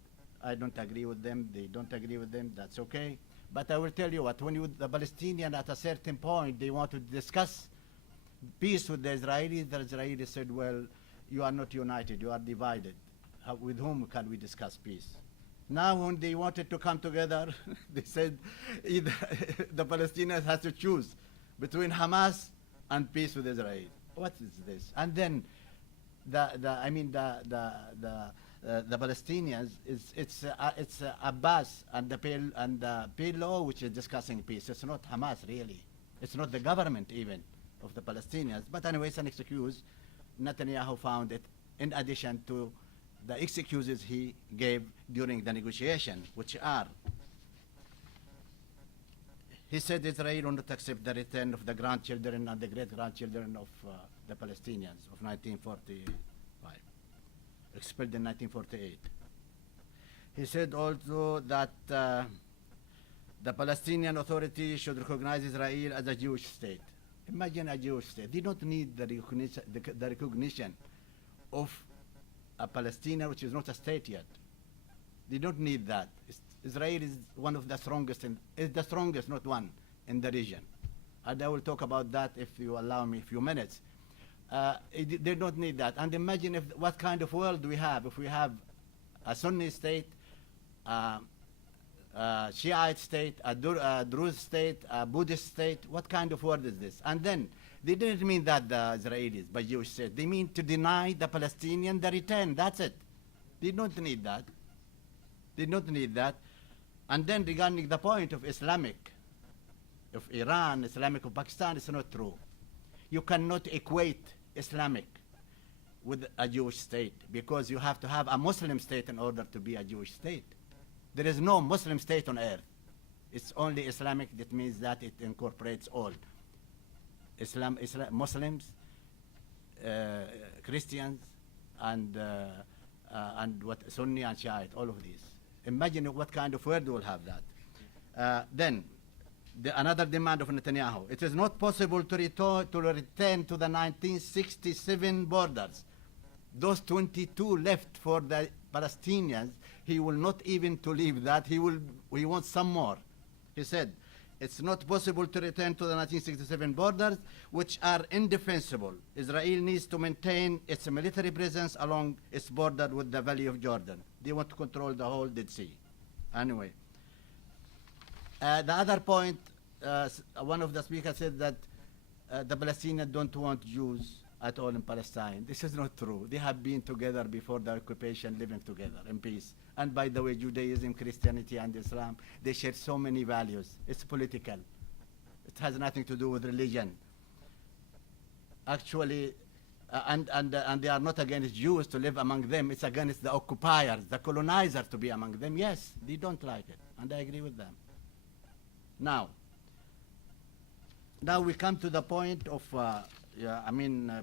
I don't agree with them. They don't agree with them. That's okay. But I will tell you what, when the Palestinians at a certain point, they want to discuss peace with the Israelis said, well, you are not united, you are divided. With whom can we discuss peace? Now when they wanted to come together, they said either the Palestinians have to choose between Hamas and peace with Israel. What is this? And then the Palestinians, it's Abbas and the PLO, which is discussing peace. It's not Hamas, really. It's not the government even of the Palestinians. But anyway, it's an excuse. Netanyahu found it in addition to the excuses he gave during the negotiation, which are, he said Israel will not accept the return of the grandchildren and the great-grandchildren of the Palestinians of 1945. Expelled in 1948. He said also that The Palestinian Authority should recognize Israel as a Jewish state. Imagine a Jewish state. They don't need the recognition of a Palestinian, which is not a state yet. They don't need that. Israel is one of the strongest, is the strongest, not one, in the region. And I will talk about that if you allow me a few minutes. They don't need that. And imagine what kind of world we have if we have a Sunni state, Shiite state, a Druze state, a Buddhist state. What kind of world is this? And then they didn't mean that the Israelis by Jewish state. They mean to deny the Palestinian the return. That's it. They don't need that. They don't need that. And then regarding the point of Islamic, of Iran, Islamic of Pakistan, it's not true. You cannot equate Islamic with a Jewish state because you have to have a Muslim state in order to be a Jewish state. There is no Muslim state on earth. It's only Islamic. That means that it incorporates all. Muslims, Christians, and what Sunni and Shiite, all of these. Imagine what kind of world will have that. Then, another demand of Netanyahu. It is not possible to return to the 1967 borders. Those 22 left for the Palestinians. He will not even to leave that. He wants some more. He said, it's not possible to return to the 1967 borders, which are indefensible. Israel needs to maintain its military presence along its border with the Valley of Jordan. They want to control the whole Dead Sea. Anyway. The other point, one of the speakers said that the Palestinians don't want Jews at all in Palestine. This is not true. They have been together before the occupation, living together in peace. And by the way, Judaism, Christianity, and Islam, they share so many values. It's political. It has nothing to do with religion. Actually, and they are not against Jews to live among them. It's against the occupiers, the colonizers to be among them. Yes, they don't like it, and I agree with them. Now we come to the point of,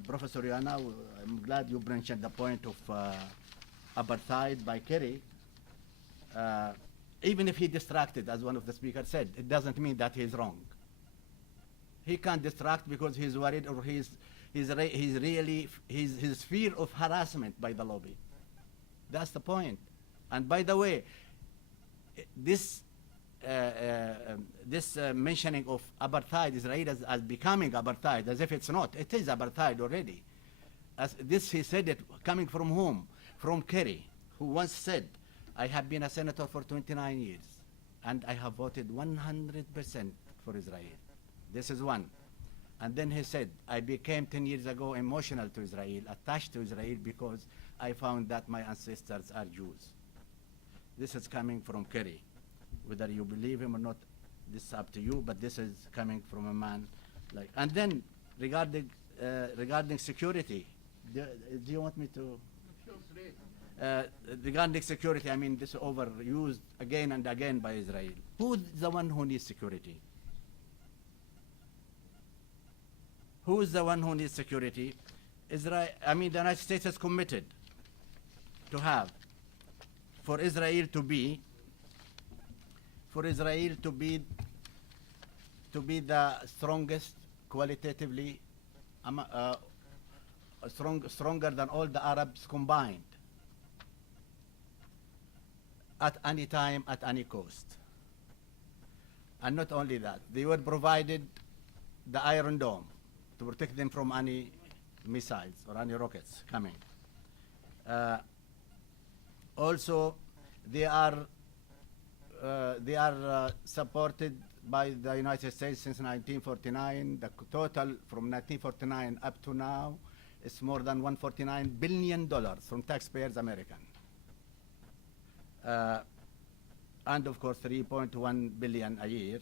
Professor Yana, I'm glad you mentioned the point of apartheid by Kerry. Even if he distracted, as one of the speakers said, it doesn't mean that he's wrong. He can't distract because he's worried or his fear of harassment by the lobby. That's the point. And by the way, this mentioning of apartheid, Israel as becoming apartheid, as if it's not. It is apartheid already. As this, he said it coming from whom? From Kerry, who once said, I have been a senator for 29 years, and I have voted 100% for Israel. This is one. And then he said, I became 10 years ago emotional to Israel, attached to Israel, because I found that my ancestors are Jews. This is coming from Kerry. Whether you believe him or not, this is up to you, but this is coming from a man like. And then regarding security, do you want me to? Regarding security, I mean, this is overused again and again by Israel. Who is the one who needs security? Who is the one who needs security? Israel. I mean, the United States is committed to have for Israel to be the strongest qualitatively, stronger than all the Arabs combined, at any time, at any cost. And not only that, they were provided the Iron Dome to protect them from any missiles or any rockets coming. Also, they are supported by the United States since 1949. The total from 1949 up to now is more than $149 billion from taxpayers American. And of course 3.1 billion a year.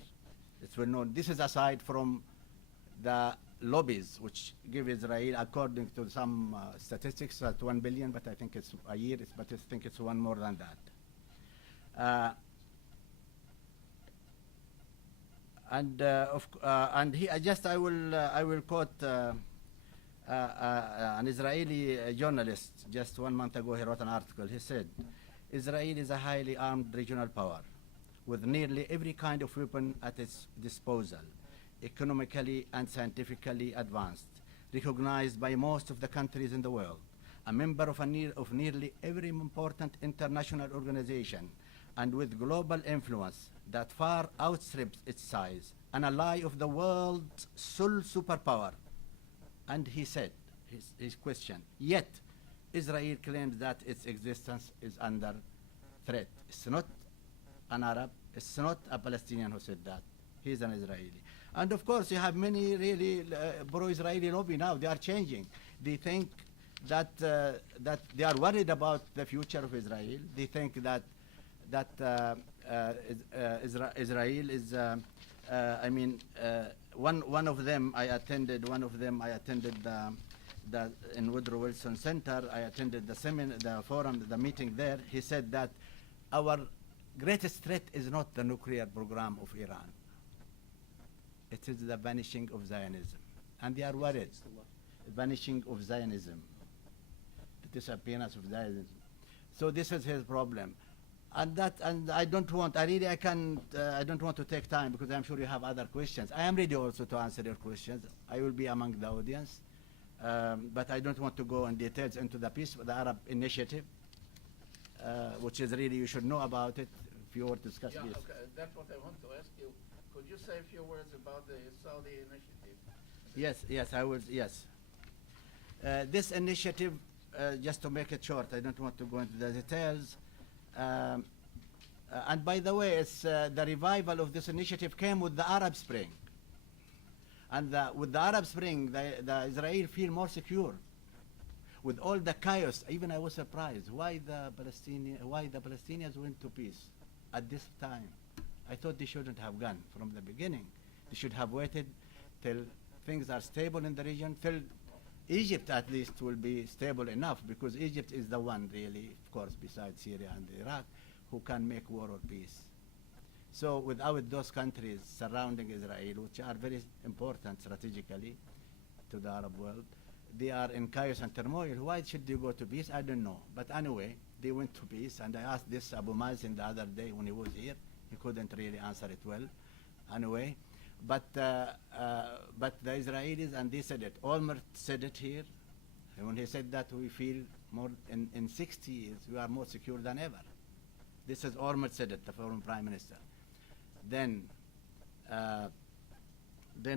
It's well known. This is aside from the lobbies which give Israel, according to some statistics, at 1 billion, but I think it's a year, but I think it's one more than that. I will quote an Israeli journalist just 1 month ago. He wrote an article. He said, Israel is a highly armed regional power with nearly every kind of weapon at its disposal, economically and scientifically advanced, recognized by most of the countries in the world, a member of nearly every important international organization, and with global influence that far outstrips its size, an ally of the world's sole superpower. And he said, his question, yet Israel claims that its existence is under threat. It's not an Arab, it's not a Palestinian who said that. He's an Israeli. And of course, you have many really pro-Israeli lobby now. They are changing. They think that that they are worried about the future of Israel. They think that Israel is. One of them I attended. The in Woodrow Wilson Center. I attended the forum, the meeting there. He said that our greatest threat is not the nuclear program of Iran. It is the vanishing of Zionism. And they are worried. Vanishing of Zionism. The disappearance of Zionism. So this is his problem. And I don't want to take time because I'm sure you have other questions. I am ready also to answer your questions. I will be among the audience. But I don't want to go in details into the piece, the Arab Initiative, which is really, you should know about it if you were to discuss this. Okay, that's what I want to ask you. Could you say a few words about the Saudi initiative? Yes, I will, yes. This initiative, just to make it short, I don't want to go into the details. And by the way, it's, the revival of this initiative came with the Arab Spring. And with the Arab Spring, the Israel feel more secure. With all the chaos, even I was surprised why the Palestinians went to peace at this time. I thought they shouldn't have gone from the beginning. They should have waited till things are stable in the region, till Egypt at least will be stable enough, because Egypt is the one really, of course, besides Syria and Iraq, who can make war or peace. So without those countries surrounding Israel, which are very important strategically to the Arab world, they are in chaos and turmoil. Why should they go to peace? I don't know. But anyway, they went to peace, and I asked this Abu Mazen the other day when he was here. He couldn't really answer it well. Anyway, but the Israelis, and they said it. Olmert said it here. And when he said that, we feel more, in 60 years, we are more secure than ever. This is Olmert said it, the former prime minister. Then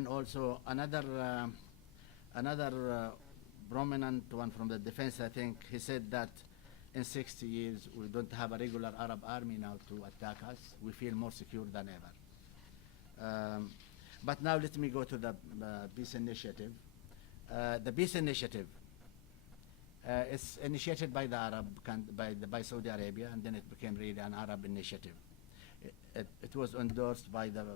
also another prominent one from the defense, I think, he said that in 60 years we don't have a regular Arab army now to attack us. We feel more secure than ever. But now let me go to the peace initiative. The peace initiative is initiated by by Saudi Arabia, and then it became really an Arab initiative. It was endorsed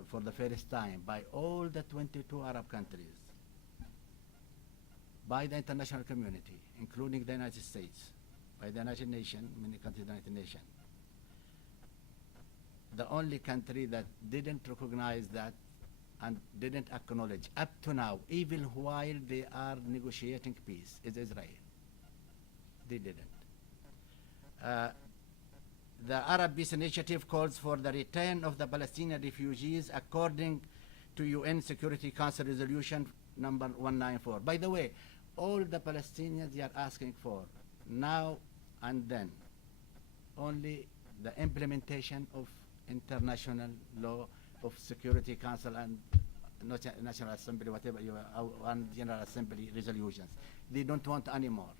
for the first time by all the 22 Arab countries, by the international community, including the United States, by the United Nations, many countries of the United Nations. The only country that didn't recognize that and didn't acknowledge up to now, even while they are negotiating peace, is Israel. They didn't. The Arab Peace Initiative calls for the return of the Palestinian refugees according to UN Security Council Resolution number 194. By the way, all the Palestinians they are asking for now and then only the implementation of international law of Security Council and National Assembly, whatever and General Assembly resolutions. They don't want any more.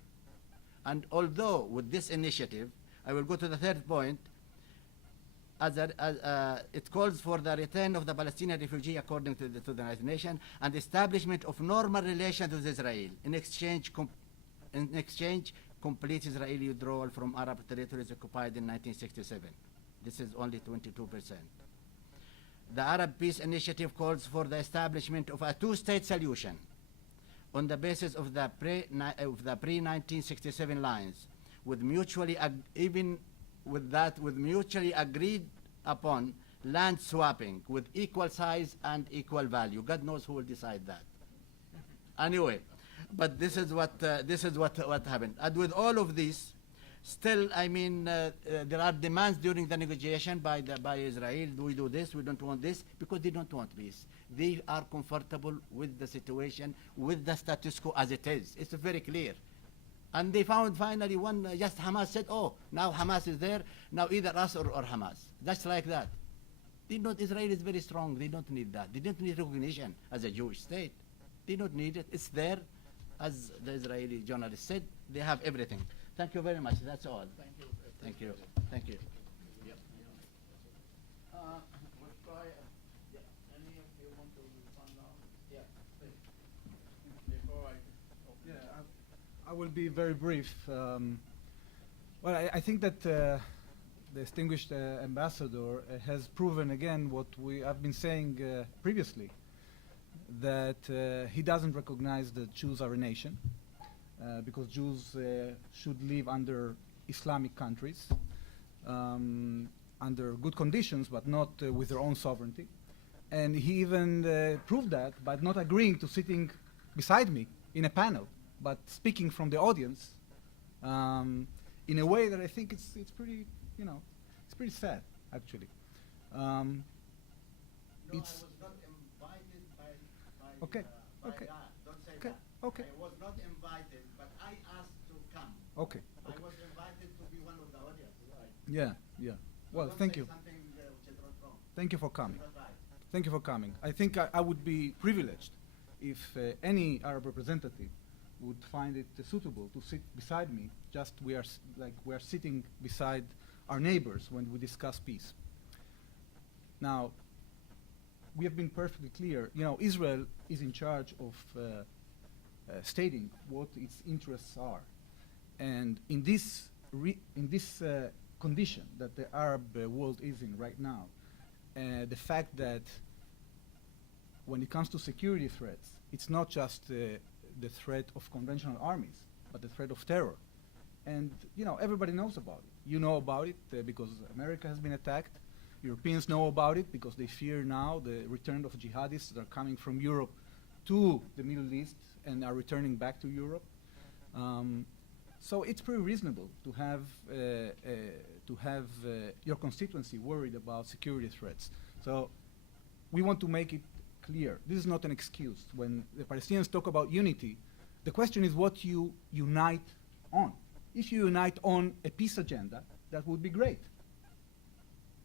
And although with this initiative, I will go to the third point, it calls for the return of the Palestinian refugee according to the United Nations and the establishment of normal relations with Israel. In exchange, complete Israeli withdrawal from Arab territories occupied in 1967. This is only 22%. The Arab Peace Initiative calls for the establishment of a two-state solution on the basis of the pre-1967 lines, with mutually agreed upon land swapping with equal size and equal value. God knows who will decide that. Anyway, but this is what happened. And with all of this, Still, I mean, there are demands during the negotiation by Israel. We do this, we don't want this, because they don't want peace. They are comfortable with the situation, with the status quo as it is. It's very clear. And they found finally one, just Hamas said, oh, now Hamas is there, now either us or Hamas. Just like that. Israel is very strong. They don't need that. They don't need recognition as a Jewish state. They don't need it. It's there. As the Israeli journalist said, they have everything. Thank you very much. That's all. Thank you. Thank you. Thank you. We'll try, any of you want to respond now? Yeah, please. Before I open it up. I will be very brief. Well, I think that the distinguished ambassador has proven again what I've been saying previously, that he doesn't recognize that Jews are a nation, because Jews should live under Islamic countries, under good conditions, but not with their own sovereignty. And he even proved that by not agreeing to sitting beside me in a panel, but speaking from the audience in a way that I think it's pretty, it's pretty sad, actually. No, It's I was not invited by Okay, by okay, that. Don't say okay, that. okay. I was not invited, but I asked to come. okay. I was invited to be one of the audience. Right. Yeah. Well, Don't thank say you. Something which is not wrong. Thank you for coming. Not right. Thank you for coming. I think I would be privileged if any Arab representative would find it suitable to sit beside me. Just we are sitting beside our neighbors when we discuss peace. Now, we have been perfectly clear. Israel is in charge of stating what its interests are, and in this condition that the Arab world is in right now, the fact that when it comes to security threats, it's not just the threat of conventional armies, but the threat of terror. And everybody knows about it. You know about it because America has been attacked. Europeans know about it because they fear now the return of jihadists that are coming from Europe to the Middle East and are returning back to Europe. So it's pretty reasonable to have your constituency worried about security threats. So we want to make it clear. This is not an excuse. When the Palestinians talk about unity, the question is what you unite on. If you unite on a peace agenda, that would be great.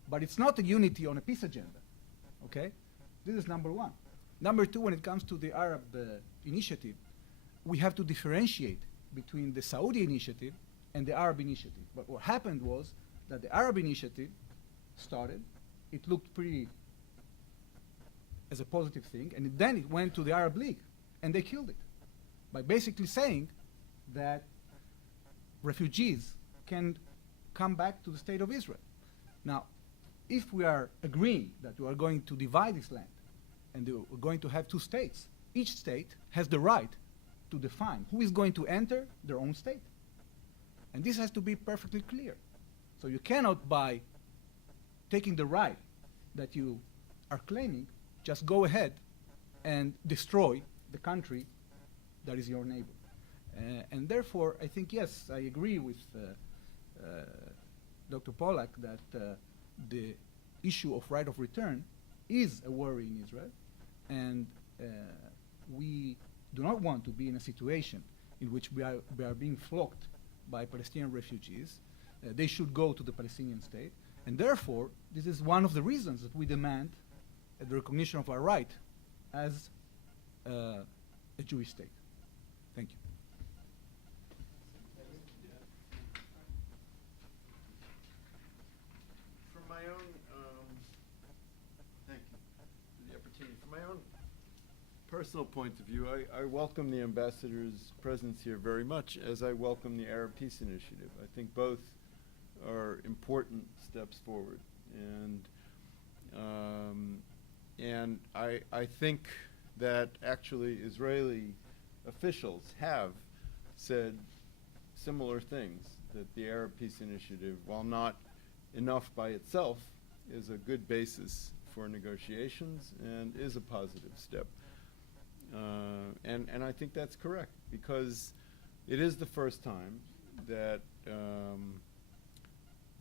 But it's not a unity on a peace agenda, okay? This is number one. Number two, when it comes to the Arab initiative, we have to differentiate between the Saudi initiative and the Arab initiative. But what happened was that the Arab initiative started, it looked pretty as a positive thing, and then it went to the Arab League, and they killed it by basically saying that refugees can come back to the state of Israel. Now, if we are agreeing that we are going to divide this land and we're going to have two states, each state has the right to define who is going to enter their own state. And this has to be perfectly clear. So you cannot, by taking the right that you are claiming, just go ahead and destroy the country that is your neighbor. And therefore, I think, yes, I agree with Dr. Pollack that the issue of right of return is a worry in Israel, and we do not want to be in a situation in which we are being flocked by Palestinian refugees. They should go to the Palestinian state, and therefore, this is one of the reasons that we demand the recognition of our right as a Jewish state. Thank you. From my own, thank you for the opportunity. From my own personal point of view, I welcome the ambassador's presence here very much, as I welcome the Arab Peace Initiative. I think both are important steps forward, and I think that actually Israeli officials have said similar things, that the Arab Peace Initiative, while not enough by itself, is a good basis for negotiations and is a positive step. And I think that's correct, because it is the first time that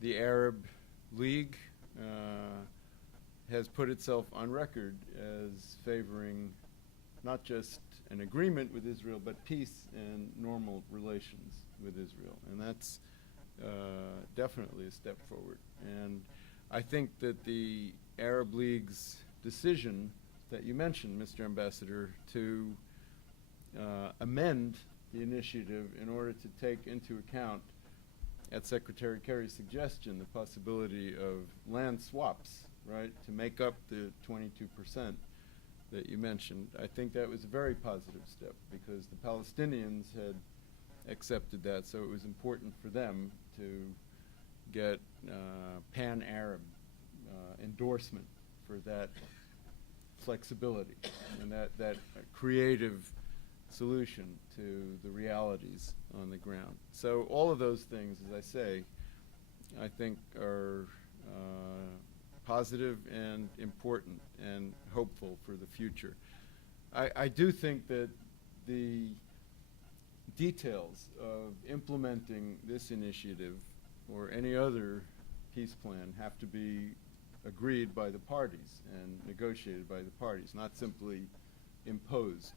the Arab League has put itself on record as favoring not just an agreement with Israel, but peace and normal relations with Israel. And that's definitely a step forward. And I think that the Arab League's decision that you mentioned, Mr. Ambassador, to amend the initiative in order to take into account, at Secretary Kerry's suggestion, the possibility of land swaps, right, to make up the 22% that you mentioned. I think that was a very positive step because the Palestinians had accepted that, so it was important for them to get pan-Arab endorsement for that flexibility and that creative solution to the realities on the ground. So all of those things, as I say, I think are positive and important and hopeful for the future. I do think that the details of implementing this initiative or any other peace plan have to be agreed by the parties and negotiated by the parties, not simply imposed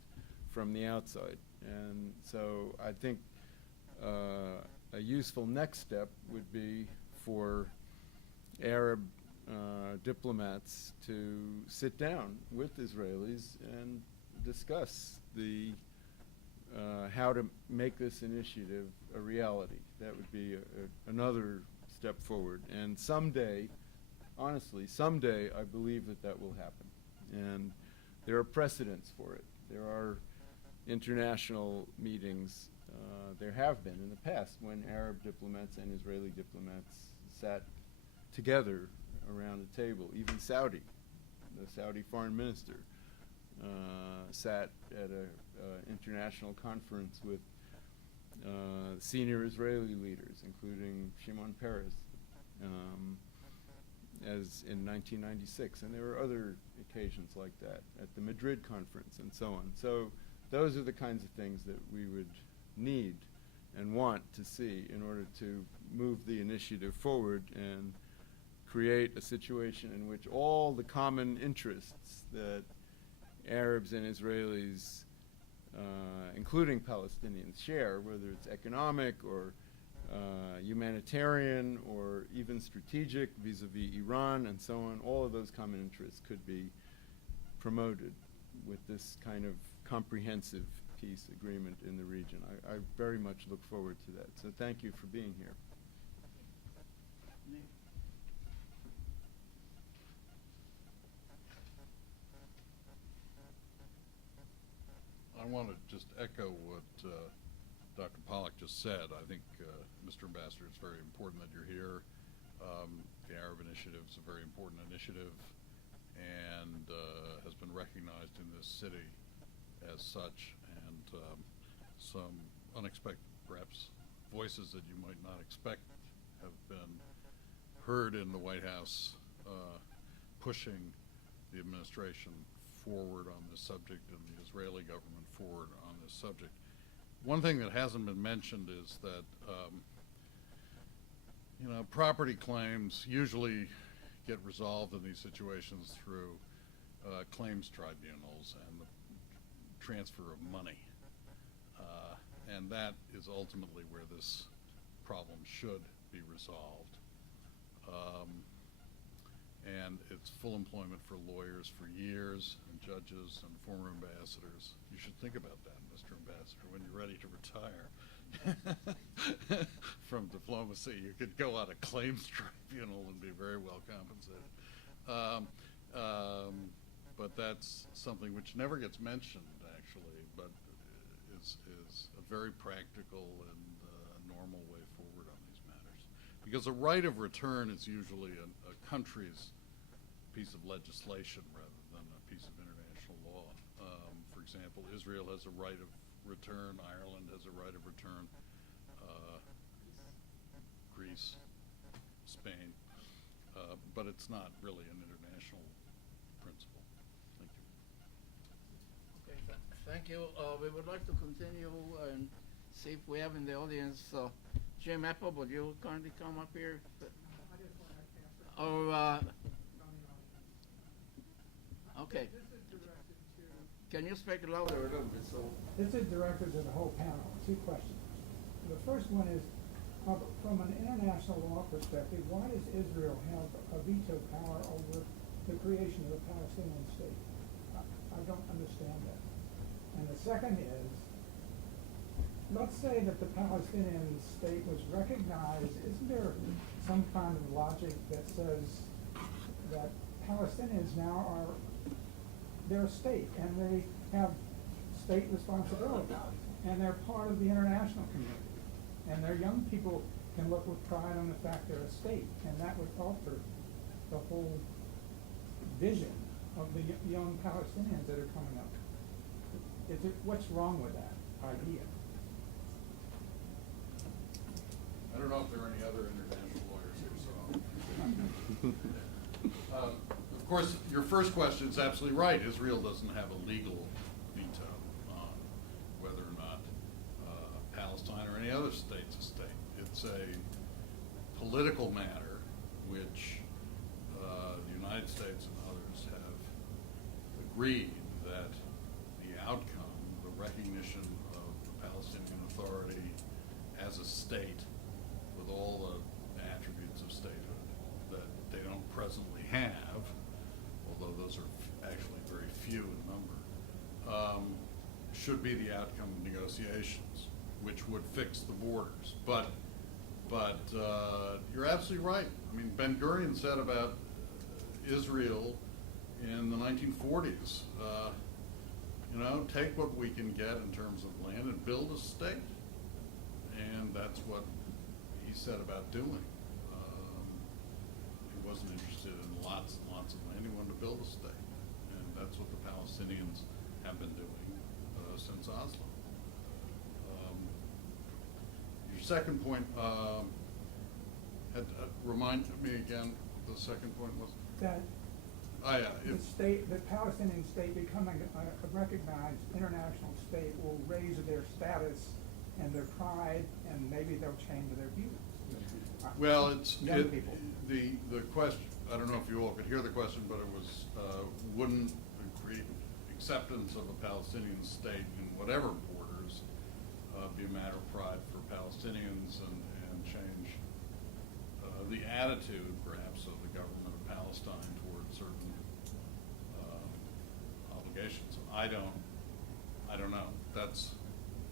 from the outside. And so I think a useful next step would be for Arab diplomats to sit down with Israelis and discuss the how to make this initiative a reality. That would be another step forward. And someday, honestly, someday I believe that that will happen. And there are precedents for it. There are international meetings. There have been in the past when Arab diplomats and Israeli diplomats sat together around a table. Even Saudi, the Saudi foreign minister, sat at an international conference with senior Israeli leaders, including Shimon Peres, as in 1996. And there were other occasions like that at the Madrid conference and so on. So those are the kinds of things that we would need and want to see in order to move the initiative forward and create a situation in which all the common interests that Arabs and Israelis, including Palestinians, share, whether it's economic or humanitarian or even strategic vis-a-vis Iran and so on, all of those common interests could be promoted with this kind of comprehensive peace agreement in the region. I very much look forward to that. So thank you for being here. I want to just echo what Dr. Pollack just said. I think, Mr. Ambassador, it's very important that you're here. The Arab Initiative is a very important initiative and has been recognized in this city as such, and some unexpected, perhaps, voices that you might not expect have been heard in the White House pushing the administration forward on this subject and the Israeli government forward on this subject. One thing that hasn't been mentioned is that property claims usually get resolved in these situations through claims tribunals and the transfer of money. And that is ultimately where this problem should be resolved. And it's full employment for lawyers for years, and judges and former ambassadors. You should think about that, Mr. Ambassador, when you're ready to retire from diplomacy. You could go on a claims tribunal and be very well compensated. But that's something which never gets mentioned, actually, but is a very practical and normal way forward on these matters. Because a right of return is usually a country's piece of legislation rather than a piece of international law. For example, Israel has a right of return, Ireland has a right of return, Greece, Spain, but it's not really an international principle. Thank you. Okay, thank you. We would like to continue and see if we have in the audience Jim Apple, would you kindly come up here? I just want to answer. Or, okay. This is directed to, Can you speak louder a little bit? So, this is directed to the whole panel. Two questions. The first one is, from an international law perspective, why does Israel have a veto power over the creation of a Palestinian state? I don't understand that. And the second is, let's say that the Palestinian state was recognized. Isn't there some kind of logic that says that Palestinians now are, they're a state and they have state responsibilities and they're part of the international community and their young people can look with pride on the fact they're a state, and that would alter the whole vision of the young Palestinians that are coming up. What's wrong with that idea? I don't know if there are any other international lawyers here, so. Of course, your first question is absolutely right. Israel doesn't have a legal veto on whether or not Palestine or any other state's a state. It's a political matter which the United States and others have agreed that the outcome, the recognition of the Palestinian Authority as a state with all the attributes of statehood that they don't presently have, although those are actually very few in number, should be the outcome of negotiations, which would fix the borders. But you're absolutely right. I mean, Ben-Gurion said about Israel in the 1940s, take what we can get in terms of land and build a state. And that's what he said about doing. He wasn't interested in lots and lots of land. He wanted to build a state. And that's what the Palestinians have been doing since Oslo. Your second point, remind me again what the second point was. That Oh, yeah. the Palestinian state becoming a recognized international state will raise their status and their pride, and maybe they'll change their views. Well, Young people. The question, I don't know if you all could hear the question, but it was, wouldn't acceptance of a Palestinian state in whatever borders be a matter of pride for Palestinians and change the attitude, perhaps, of the government of Palestine toward certain obligations? I don't know.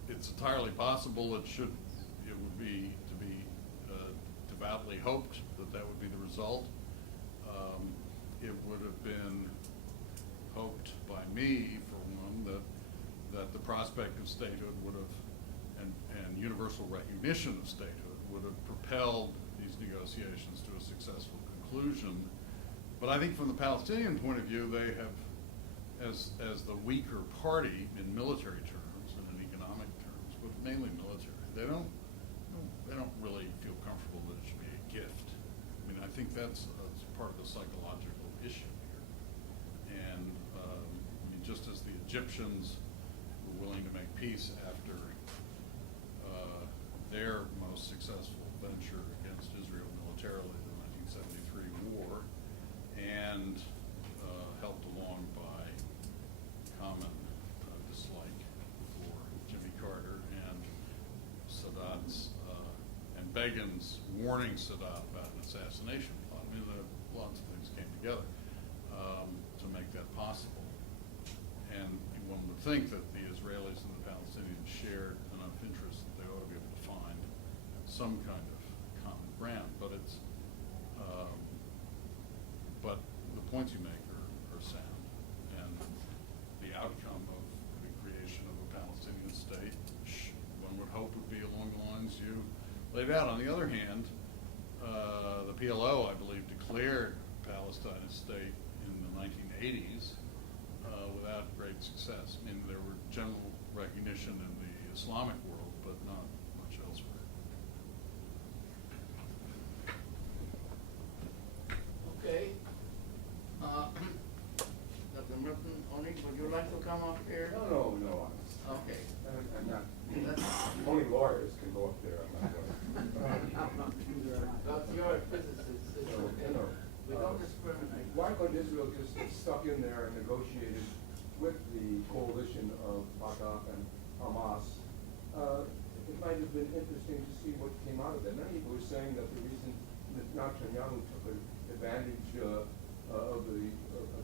It's entirely possible. It would be to be devoutly hoped that would be the result. It would have been hoped by me, for one, that the prospect of statehood would have, and universal recognition of statehood would have propelled these negotiations to a successful conclusion. But I think from the Palestinian point of view, they have, as the weaker party in military terms and in economic terms, but mainly military, they don't really feel comfortable that it should be a gift. I mean, I think that's part of the psychological issue here. And just as the Egyptians were willing to make peace after their most successful venture against Israel militarily, the 1973 war, and helped along by common dislike for Jimmy Carter and Sadat's and Begin's warning Sadat about an assassination plot. I mean, lots of things came together to make that possible. And one would think that the Israelis and the Palestinians shared enough interest that they ought to be able to find some kind of common ground. But but the points you make are sound, and the outcome of the creation of a Palestinian state, one would hope would be along the lines you laid out. On the other hand, the PLO, I believe, declared Palestine a state in the 1980s without great success. I mean, there were general recognition in the Islamic world, but not much elsewhere. okay. Dr. Milton Onik, would you like to come up here? No. Okay. I'm not. Only lawyers can go up there. I'm not going. stuck in there and negotiated with the coalition of Fatah and Hamas, it might have been interesting to see what came out of that. Many people were saying that the reason that Netanyahu took advantage of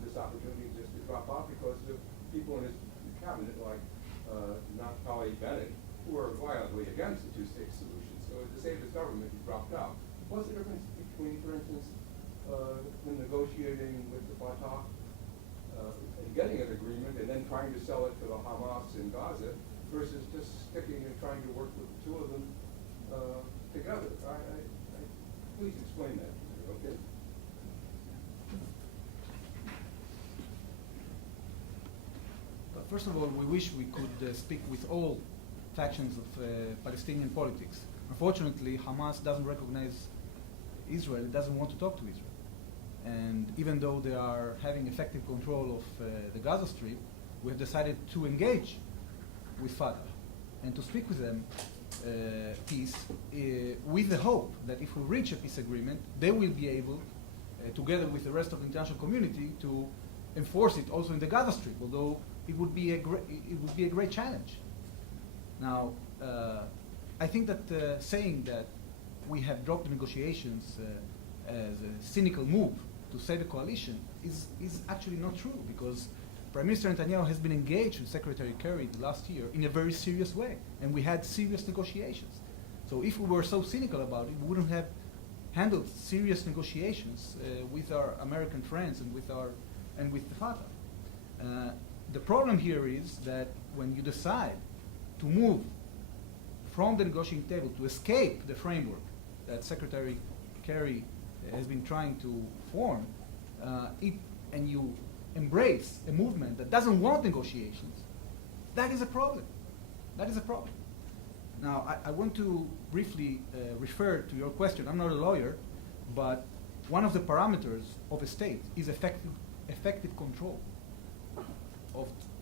this opportunity just to drop off because of people in his cabinet like Naftali Bennett, who are violently against the two-state solution. So to save his government, he dropped out. What's the difference between, for instance, in negotiating with the Fatah and getting an agreement and then trying to sell it to the Hamas in Gaza versus just sticking and trying to work with the two of them together? Please explain that to me, okay? First of all, we wish we could speak with all factions of Palestinian politics. Unfortunately, Hamas doesn't recognize Israel. It doesn't want to talk to Israel. And even though they are having effective control of the Gaza Strip, we have decided to engage with Fatah and to speak with them peace with the hope that if we reach a peace agreement, they will be able, together with the rest of the international community, to enforce it also in the Gaza Strip, although it would be a great challenge. Now, I think that saying that we have dropped the negotiations as a cynical move to save a coalition is actually not true, because Prime Minister Netanyahu has been engaged with Secretary Kerry last year in a very serious way, and we had serious negotiations. So if we were so cynical about it, we wouldn't have handled serious negotiations with our American friends and with the Fatah. The problem here is that when you decide to move from the negotiating table to escape the framework that Secretary Kerry has been trying to form, and you embrace a movement that doesn't want negotiations, that is a problem. That is a problem. Now, I want to briefly refer to your question. I'm not a lawyer, but one of the parameters of a state is effective control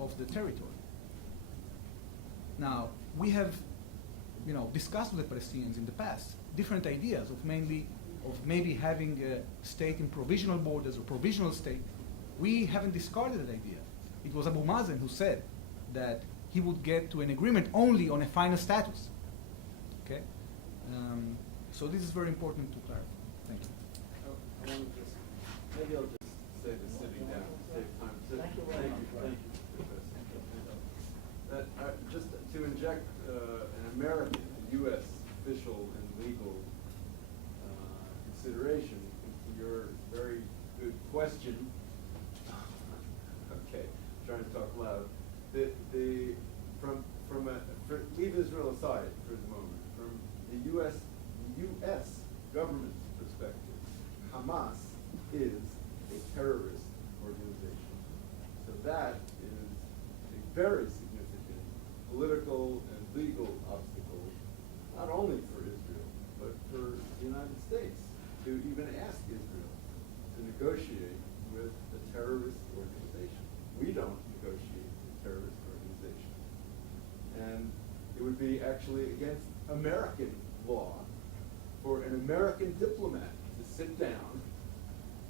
of the territory. Now, we have discussed with the Palestinians in the past different ideas of maybe having a state in provisional borders or provisional state. We haven't discarded that idea. It was Abu Mazen who said that he would get to an agreement only on a final status. Okay? So this is very important to clarify. Thank you. I want to maybe I'll just say this sitting down to save time. Thank you, Professor. Just to inject an American, U.S. official and legal consideration into your very good question. Okay, trying to talk loud. Leave Israel aside for the moment. From the U.S. government's perspective, Hamas is a terrorist organization. So that is a very significant political and legal obstacle, not only for Israel, but for the United States to even ask Israel to negotiate with a terrorist organization. We don't negotiate with terrorist organizations. And it would be actually against American law for an American diplomat to sit down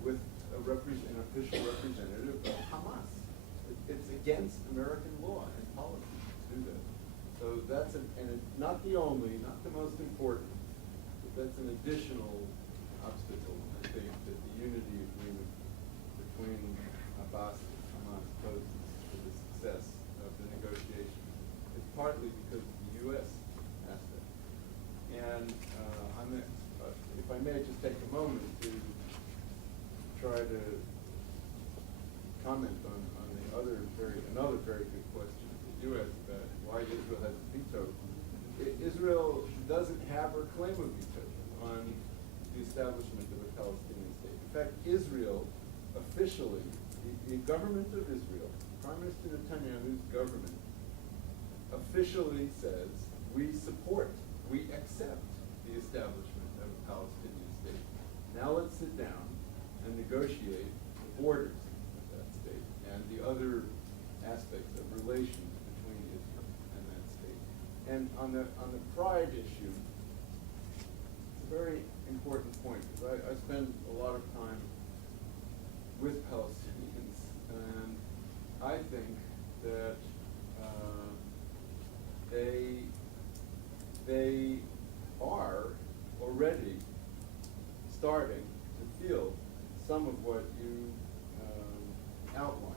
with an official representative of Hamas. It's against American law and policy to do that. So that's not the only, not the most important, but that's an additional obstacle, I think, that the unity agreement between Abbas and Hamas poses for the success of the negotiations. It's partly because of the U.S. aspect. And if I may just take a moment to try to comment on another very good question that you asked about why Israel has a veto. Israel doesn't have or claim a veto on the establishment of a Palestinian state. In fact, Israel officially, the government of Israel, Prime Minister Netanyahu's government, officially says we support, we accept the establishment of a Palestinian state. Now let's sit down and negotiate the borders of that state and the other aspects of relations between Israel and that state. And on the pride issue, it's a very important point, because I spend a lot of time with Palestinians starting to feel some of what you outlined,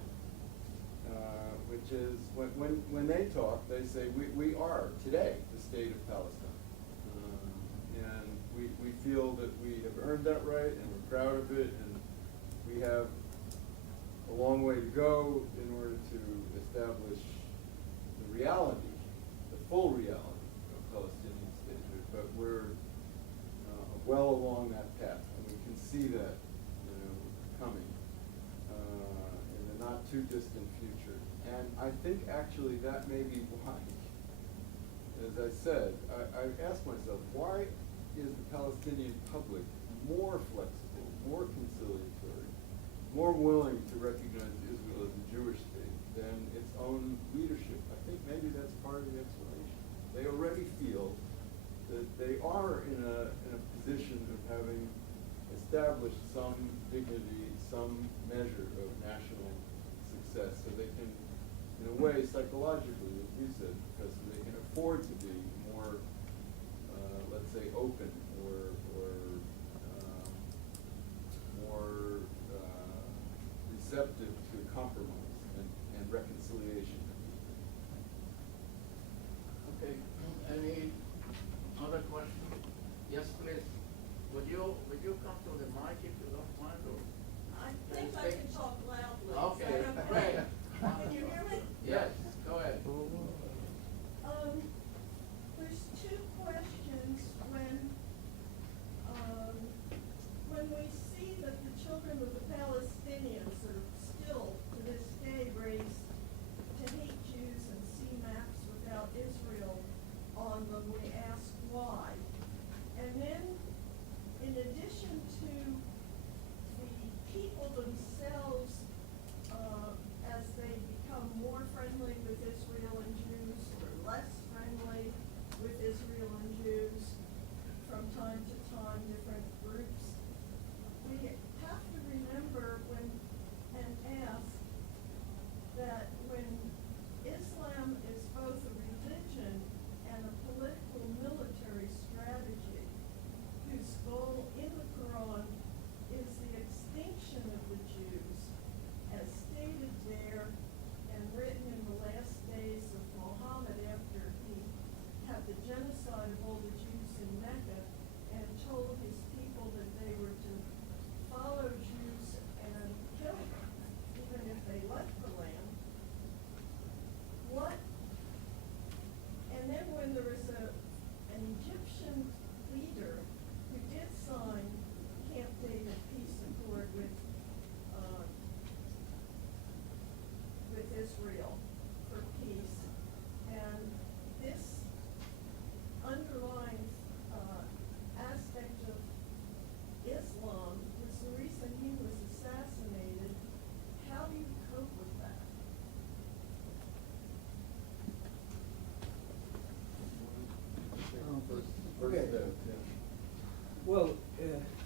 which is when they talk, they say we are today the state of Palestine, and we feel that we have earned that right, and we're proud of it, and we have a long way to go in order to establish the reality, the full reality of Palestinian statehood. But we're well along that path, and we can see that coming in the not too distant future. And I think actually that may be why, as I said, I asked myself, why is the Palestinian public more flexible, more conciliatory, more willing to recognize Israel as a Jewish state than its own leadership? I think maybe that's part of the explanation. They already feel that they are in a position of having established some dignity, some measure of national success, so they can, in a way, psychologically, as you said, Professor, they can afford to be more, let's say, open or more receptive to compromise and reconciliation. Okay, any other questions? Yes, please. Would you come to the mic if you don't mind, or? I think I can talk loudly. Okay, Is that great. Can you hear me? Yes, go ahead. There's two questions when we see that the children of the Palestinians are still to this day raised to hate Jews and see maps without Israel on them, we ask why. And then, in addition to the people themselves, as they become more friendly with Israel and Jews, or less friendly with Israel and Jews, from time to time, different groups, we have to remember and ask that when Islam is both a religion and a political military strategy, whose goal in the Quran is the extinction of the Jews, as stated there and written in the last days of Muhammad after he had the genocide of all the Jews in Mecca and told his people that they were to follow Jews and kill them, even if they left the land. And then when there was an Egyptian leader who did sign Camp David peace accord with Israel for peace, and this underlying aspect of Islam was the reason he was assassinated. How do you cope with that? Okay. Well,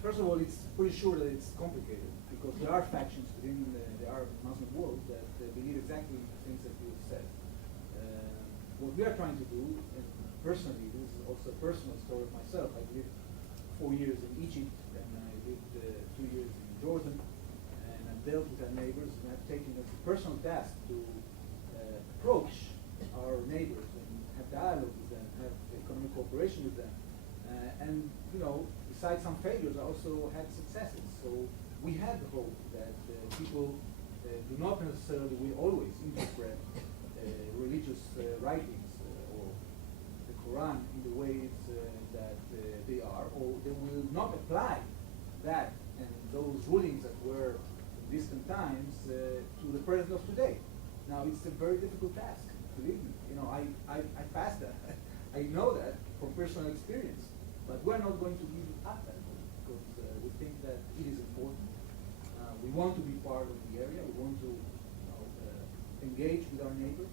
first of all, it's pretty sure that it's complicated because there are factions within the Arab Muslim world that believe exactly the things that you said. What we are trying to do, and personally, this is also a personal story of myself. I lived 4 years in Egypt, and I lived 2 years in Jordan, and I've dealt with our neighbors, and I've taken it as a personal task to approach our neighbors and have dialogue with them, have economic cooperation with them. And, besides some failures, I also had successes. So we had the hope that people do not necessarily will always interpret religious writings or the Quran in the ways that they are, or they will not apply that and those rulings that were in distant times to the present of today. Now, it's a very difficult task, believe me. I passed that. I know that from personal experience. But we're not going to give up that hope because we think that it is important. We want to be part of the area. We want to engage with our neighbors.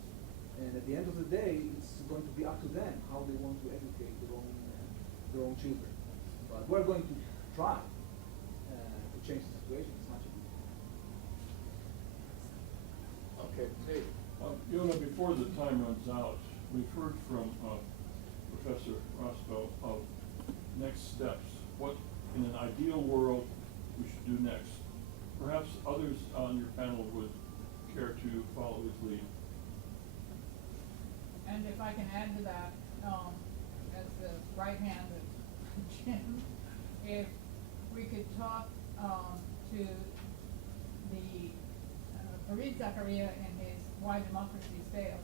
And at the end of the day, it's going to be up to them how they want to educate their own children. But we're going to try to change the situation as much as we can. Okay, Dave. Before the time runs out, we've heard from Professor Roscoe of next steps. What in an ideal world we should do next. Perhaps others on your panel would care to follow his lead. And if I can add to that, as the right hand of Jim, if we could talk to the Fareed Zakaria in his Why Democracies Fail,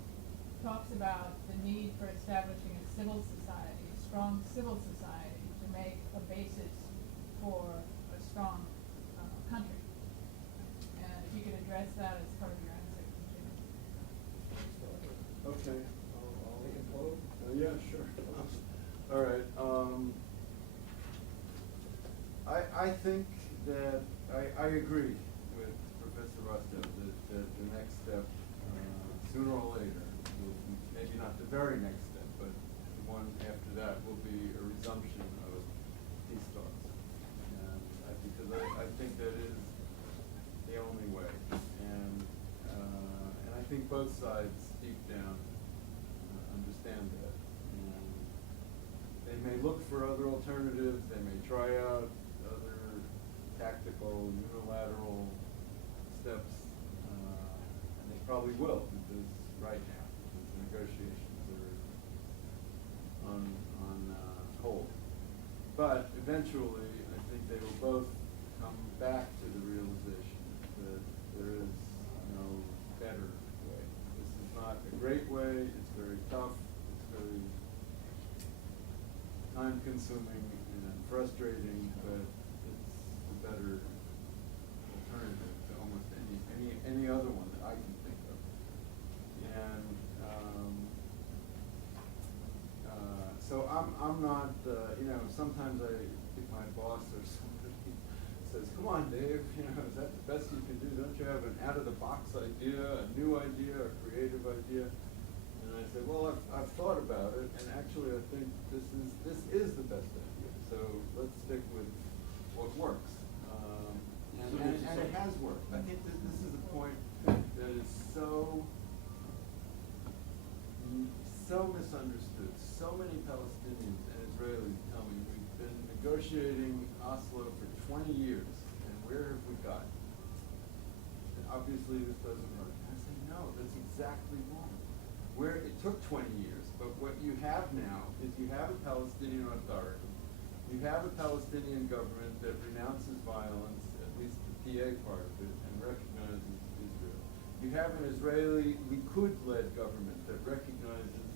talks about the need for establishing a civil society, a strong civil society, to make a basis for a strong country. And if you could address that as part of your answer, Jim. Okay. Yeah, sure. All right. I think that I agree with Professor Rostov that the next step, sooner or later, maybe not the very next step, but the one after that will be a resumption of peace talks. And because I think that is the only way. And I think both sides deep down understand that. And they may look for other alternatives, they may try out other tactical, unilateral steps, and they probably will, because right now, because the negotiations are on hold. But eventually, I think they will both come back to the realization that there is no better way. This is not a great way, it's very tough, it's very time-consuming and frustrating, but it's a better alternative to almost any other one that I can think of. And so I'm not, sometimes I think my boss or somebody says, come on, Dave, is that the best you can do? Don't you have an out-of-the-box idea, a new idea, a creative idea? And I say, well, I've thought about it, and actually I think this is the best idea. So let's stick with what works. And it has worked. I think that this is a point that is so misunderstood. So many Palestinians and Israelis tell me we've been negotiating Oslo for 20 years, and where have we got? And obviously this doesn't work. And I say, no, that's exactly wrong. It took 20 years, but what you have now is you have a Palestinian Authority, you have a Palestinian government that renounces violence, at least the PA part of it, and recognizes Israel. You have an Israeli Likud-led government that recognizes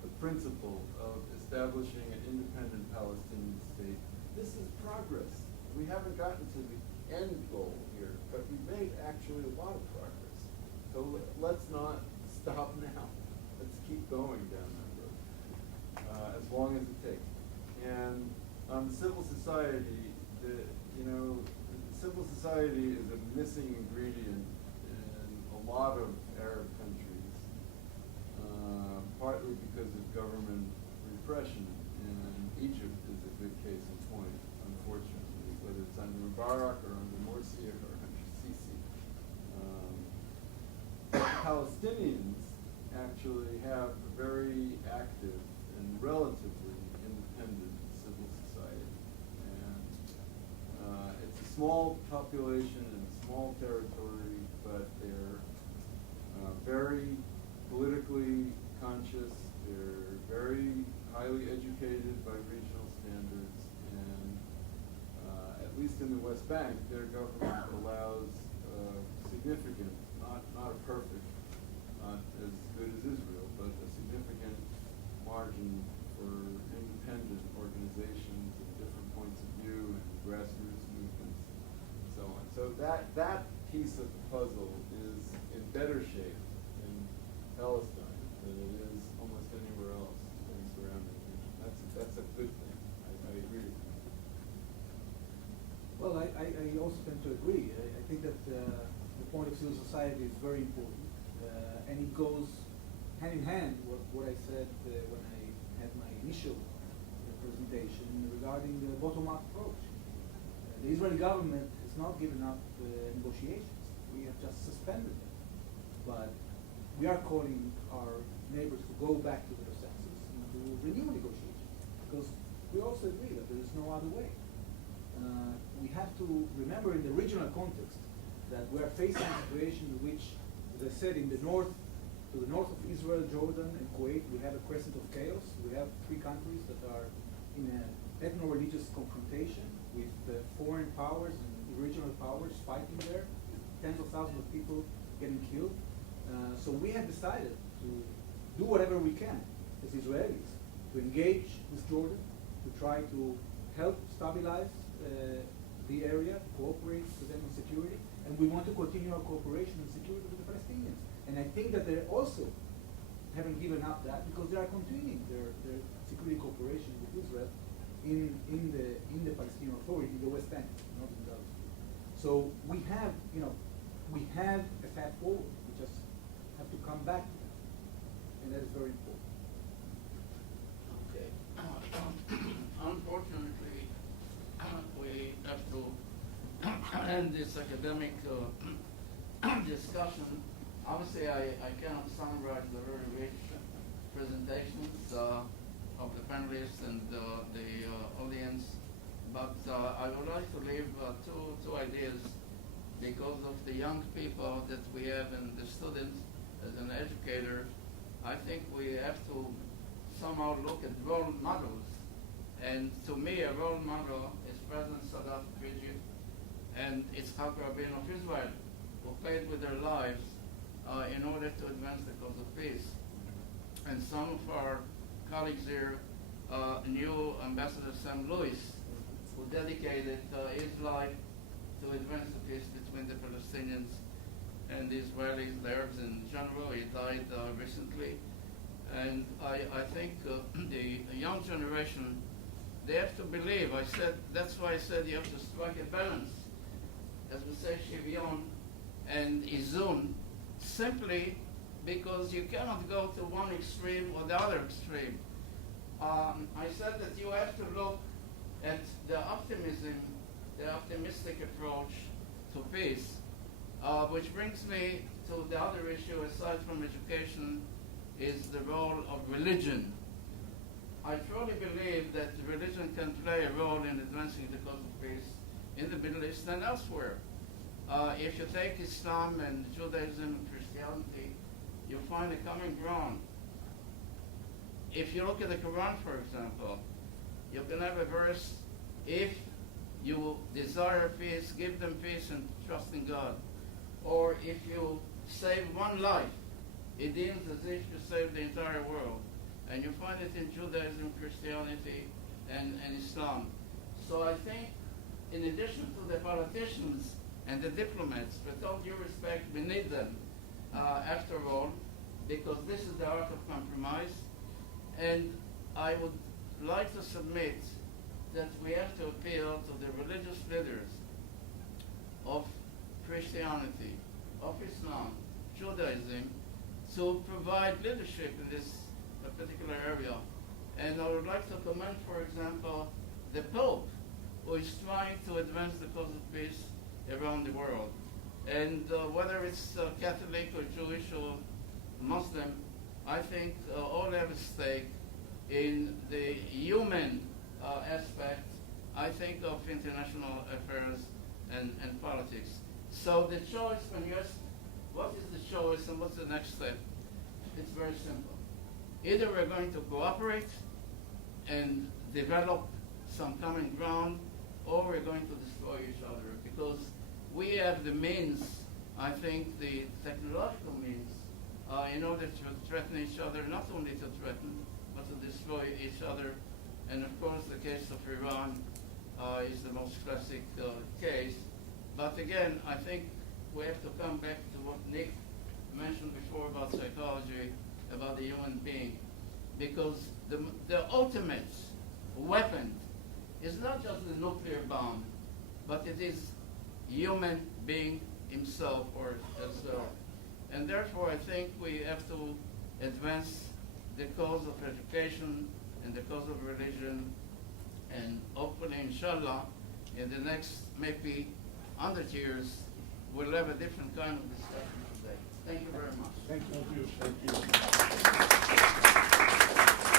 the principle of establishing an independent Palestinian state. This is progress. We haven't gotten to the end goal here, but we've made actually a lot of progress. So let's not stop now. Let's keep going down that road, as long as it takes. And on civil society, civil society is a missing ingredient in a lot of Arab countries, partly because of government repression. And Egypt is a good case in point, unfortunately, whether it's under Mubarak or under Morsi or under Sisi. Palestinians actually have a very active and relatively independent civil society. And it's a small population and a small territory, but they're very politically conscious, they're very highly educated by regional standards, and at least in the West Bank, their government allows significant, not a perfect, not as good as Israel, but a significant margin for independent organizations and different points of view and grassroots movements and so on. So that piece of the puzzle is in better shape in Palestine than it is almost anywhere else in the surrounding region. That's a good thing. I agree with you. Well, I also tend to agree. I think that the point of civil society is very important, and it goes hand in hand with what I said when I had my initial presentation regarding the bottom-up approach. The Israeli government has not given up negotiations. We have just suspended them. But we are calling our neighbors to go back to their senses and to renew negotiations, because we also agree that there is no other way. we have to remember in the regional context that we are facing a situation in which, as I said, in the north, to the north of Israel, Jordan, and Kuwait, we have a crescent of chaos. We have three countries that are in an ethno-religious confrontation with foreign powers and regional powers fighting there, tens of thousands of people getting killed. So we have decided to do whatever we can as Israelis to engage with Jordan, to try to help stabilize the area, cooperate with them on security, and we want to continue our cooperation and security with the Palestinians. And I think that they also haven't given up that because they are continuing their security cooperation with Israel in the Palestinian Authority, in the West Bank, not in Gaza. So we have, we have a path forward. We just have to come back to that, and that is very important. Okay. Unfortunately, we have to end this academic discussion. Obviously, I cannot summarize the very rich presentations of the panelists and the audience, but I would like to leave two ideas because of the young people that we have and the students. As an educator, I think we have to somehow look at role models. And to me, a role model is President Sadat of Egypt and Yitzhak Rabin of Israel, who paid with their lives in order to advance the cause of peace. And some of our colleagues here knew Ambassador Sam Lewis, who dedicated his life to advance the peace between the Palestinians and the Israelis, the Arabs in general. He died recently. And I think the young generation, they have to believe. That's why I said you have to strike a balance, as we say, shivyon and izun, simply because you cannot go to one extreme or the other extreme. I said that you have to look at the optimistic approach to peace, which brings me to the other issue, aside from education, is the role of religion. I truly believe that religion can play a role in advancing the cause of peace in the Middle East and elsewhere. If you take Islam and Judaism and Christianity, you find a common ground. If you look at the Quran, for example, you can have a verse, if you desire peace, give them peace and trust in God. Or if you save one life, it deems as if you saved the entire world. And you find it in Judaism, Christianity, and Islam. So I think, in addition to the politicians and the diplomats, with all due respect, we need them, after all, because this is the art of compromise. And I would like to submit that we have to appeal to the religious leaders of Christianity, of Islam, Judaism, to provide leadership in this particular area. And I would like to commend, for example, the Pope, who is trying to advance the cause of peace around the world. And whether it's Catholic or Jewish or Muslim, I think all have a stake in the human aspect, I think, of international affairs and politics. So the choice, when you ask what is the choice and what's the next step, it's very simple. Either we're going to cooperate and develop some common ground, or we're going to destroy each other, because we have the means, I think, the technological means, in order to threaten each other, not only to threaten, but to destroy each other. And of course, the case of Iran is the most classic case. But again, I think we have to come back to what Nick mentioned before about psychology, about the human being. Because the ultimate weapon is not just the nuclear bomb, but it is human being himself or herself. And therefore, I think we have to advance the cause of education and the cause of religion, and hopefully, inshallah, in the next maybe 100 years, we'll have a different kind of discussion today. Thank you very much. Thank you. Thank you.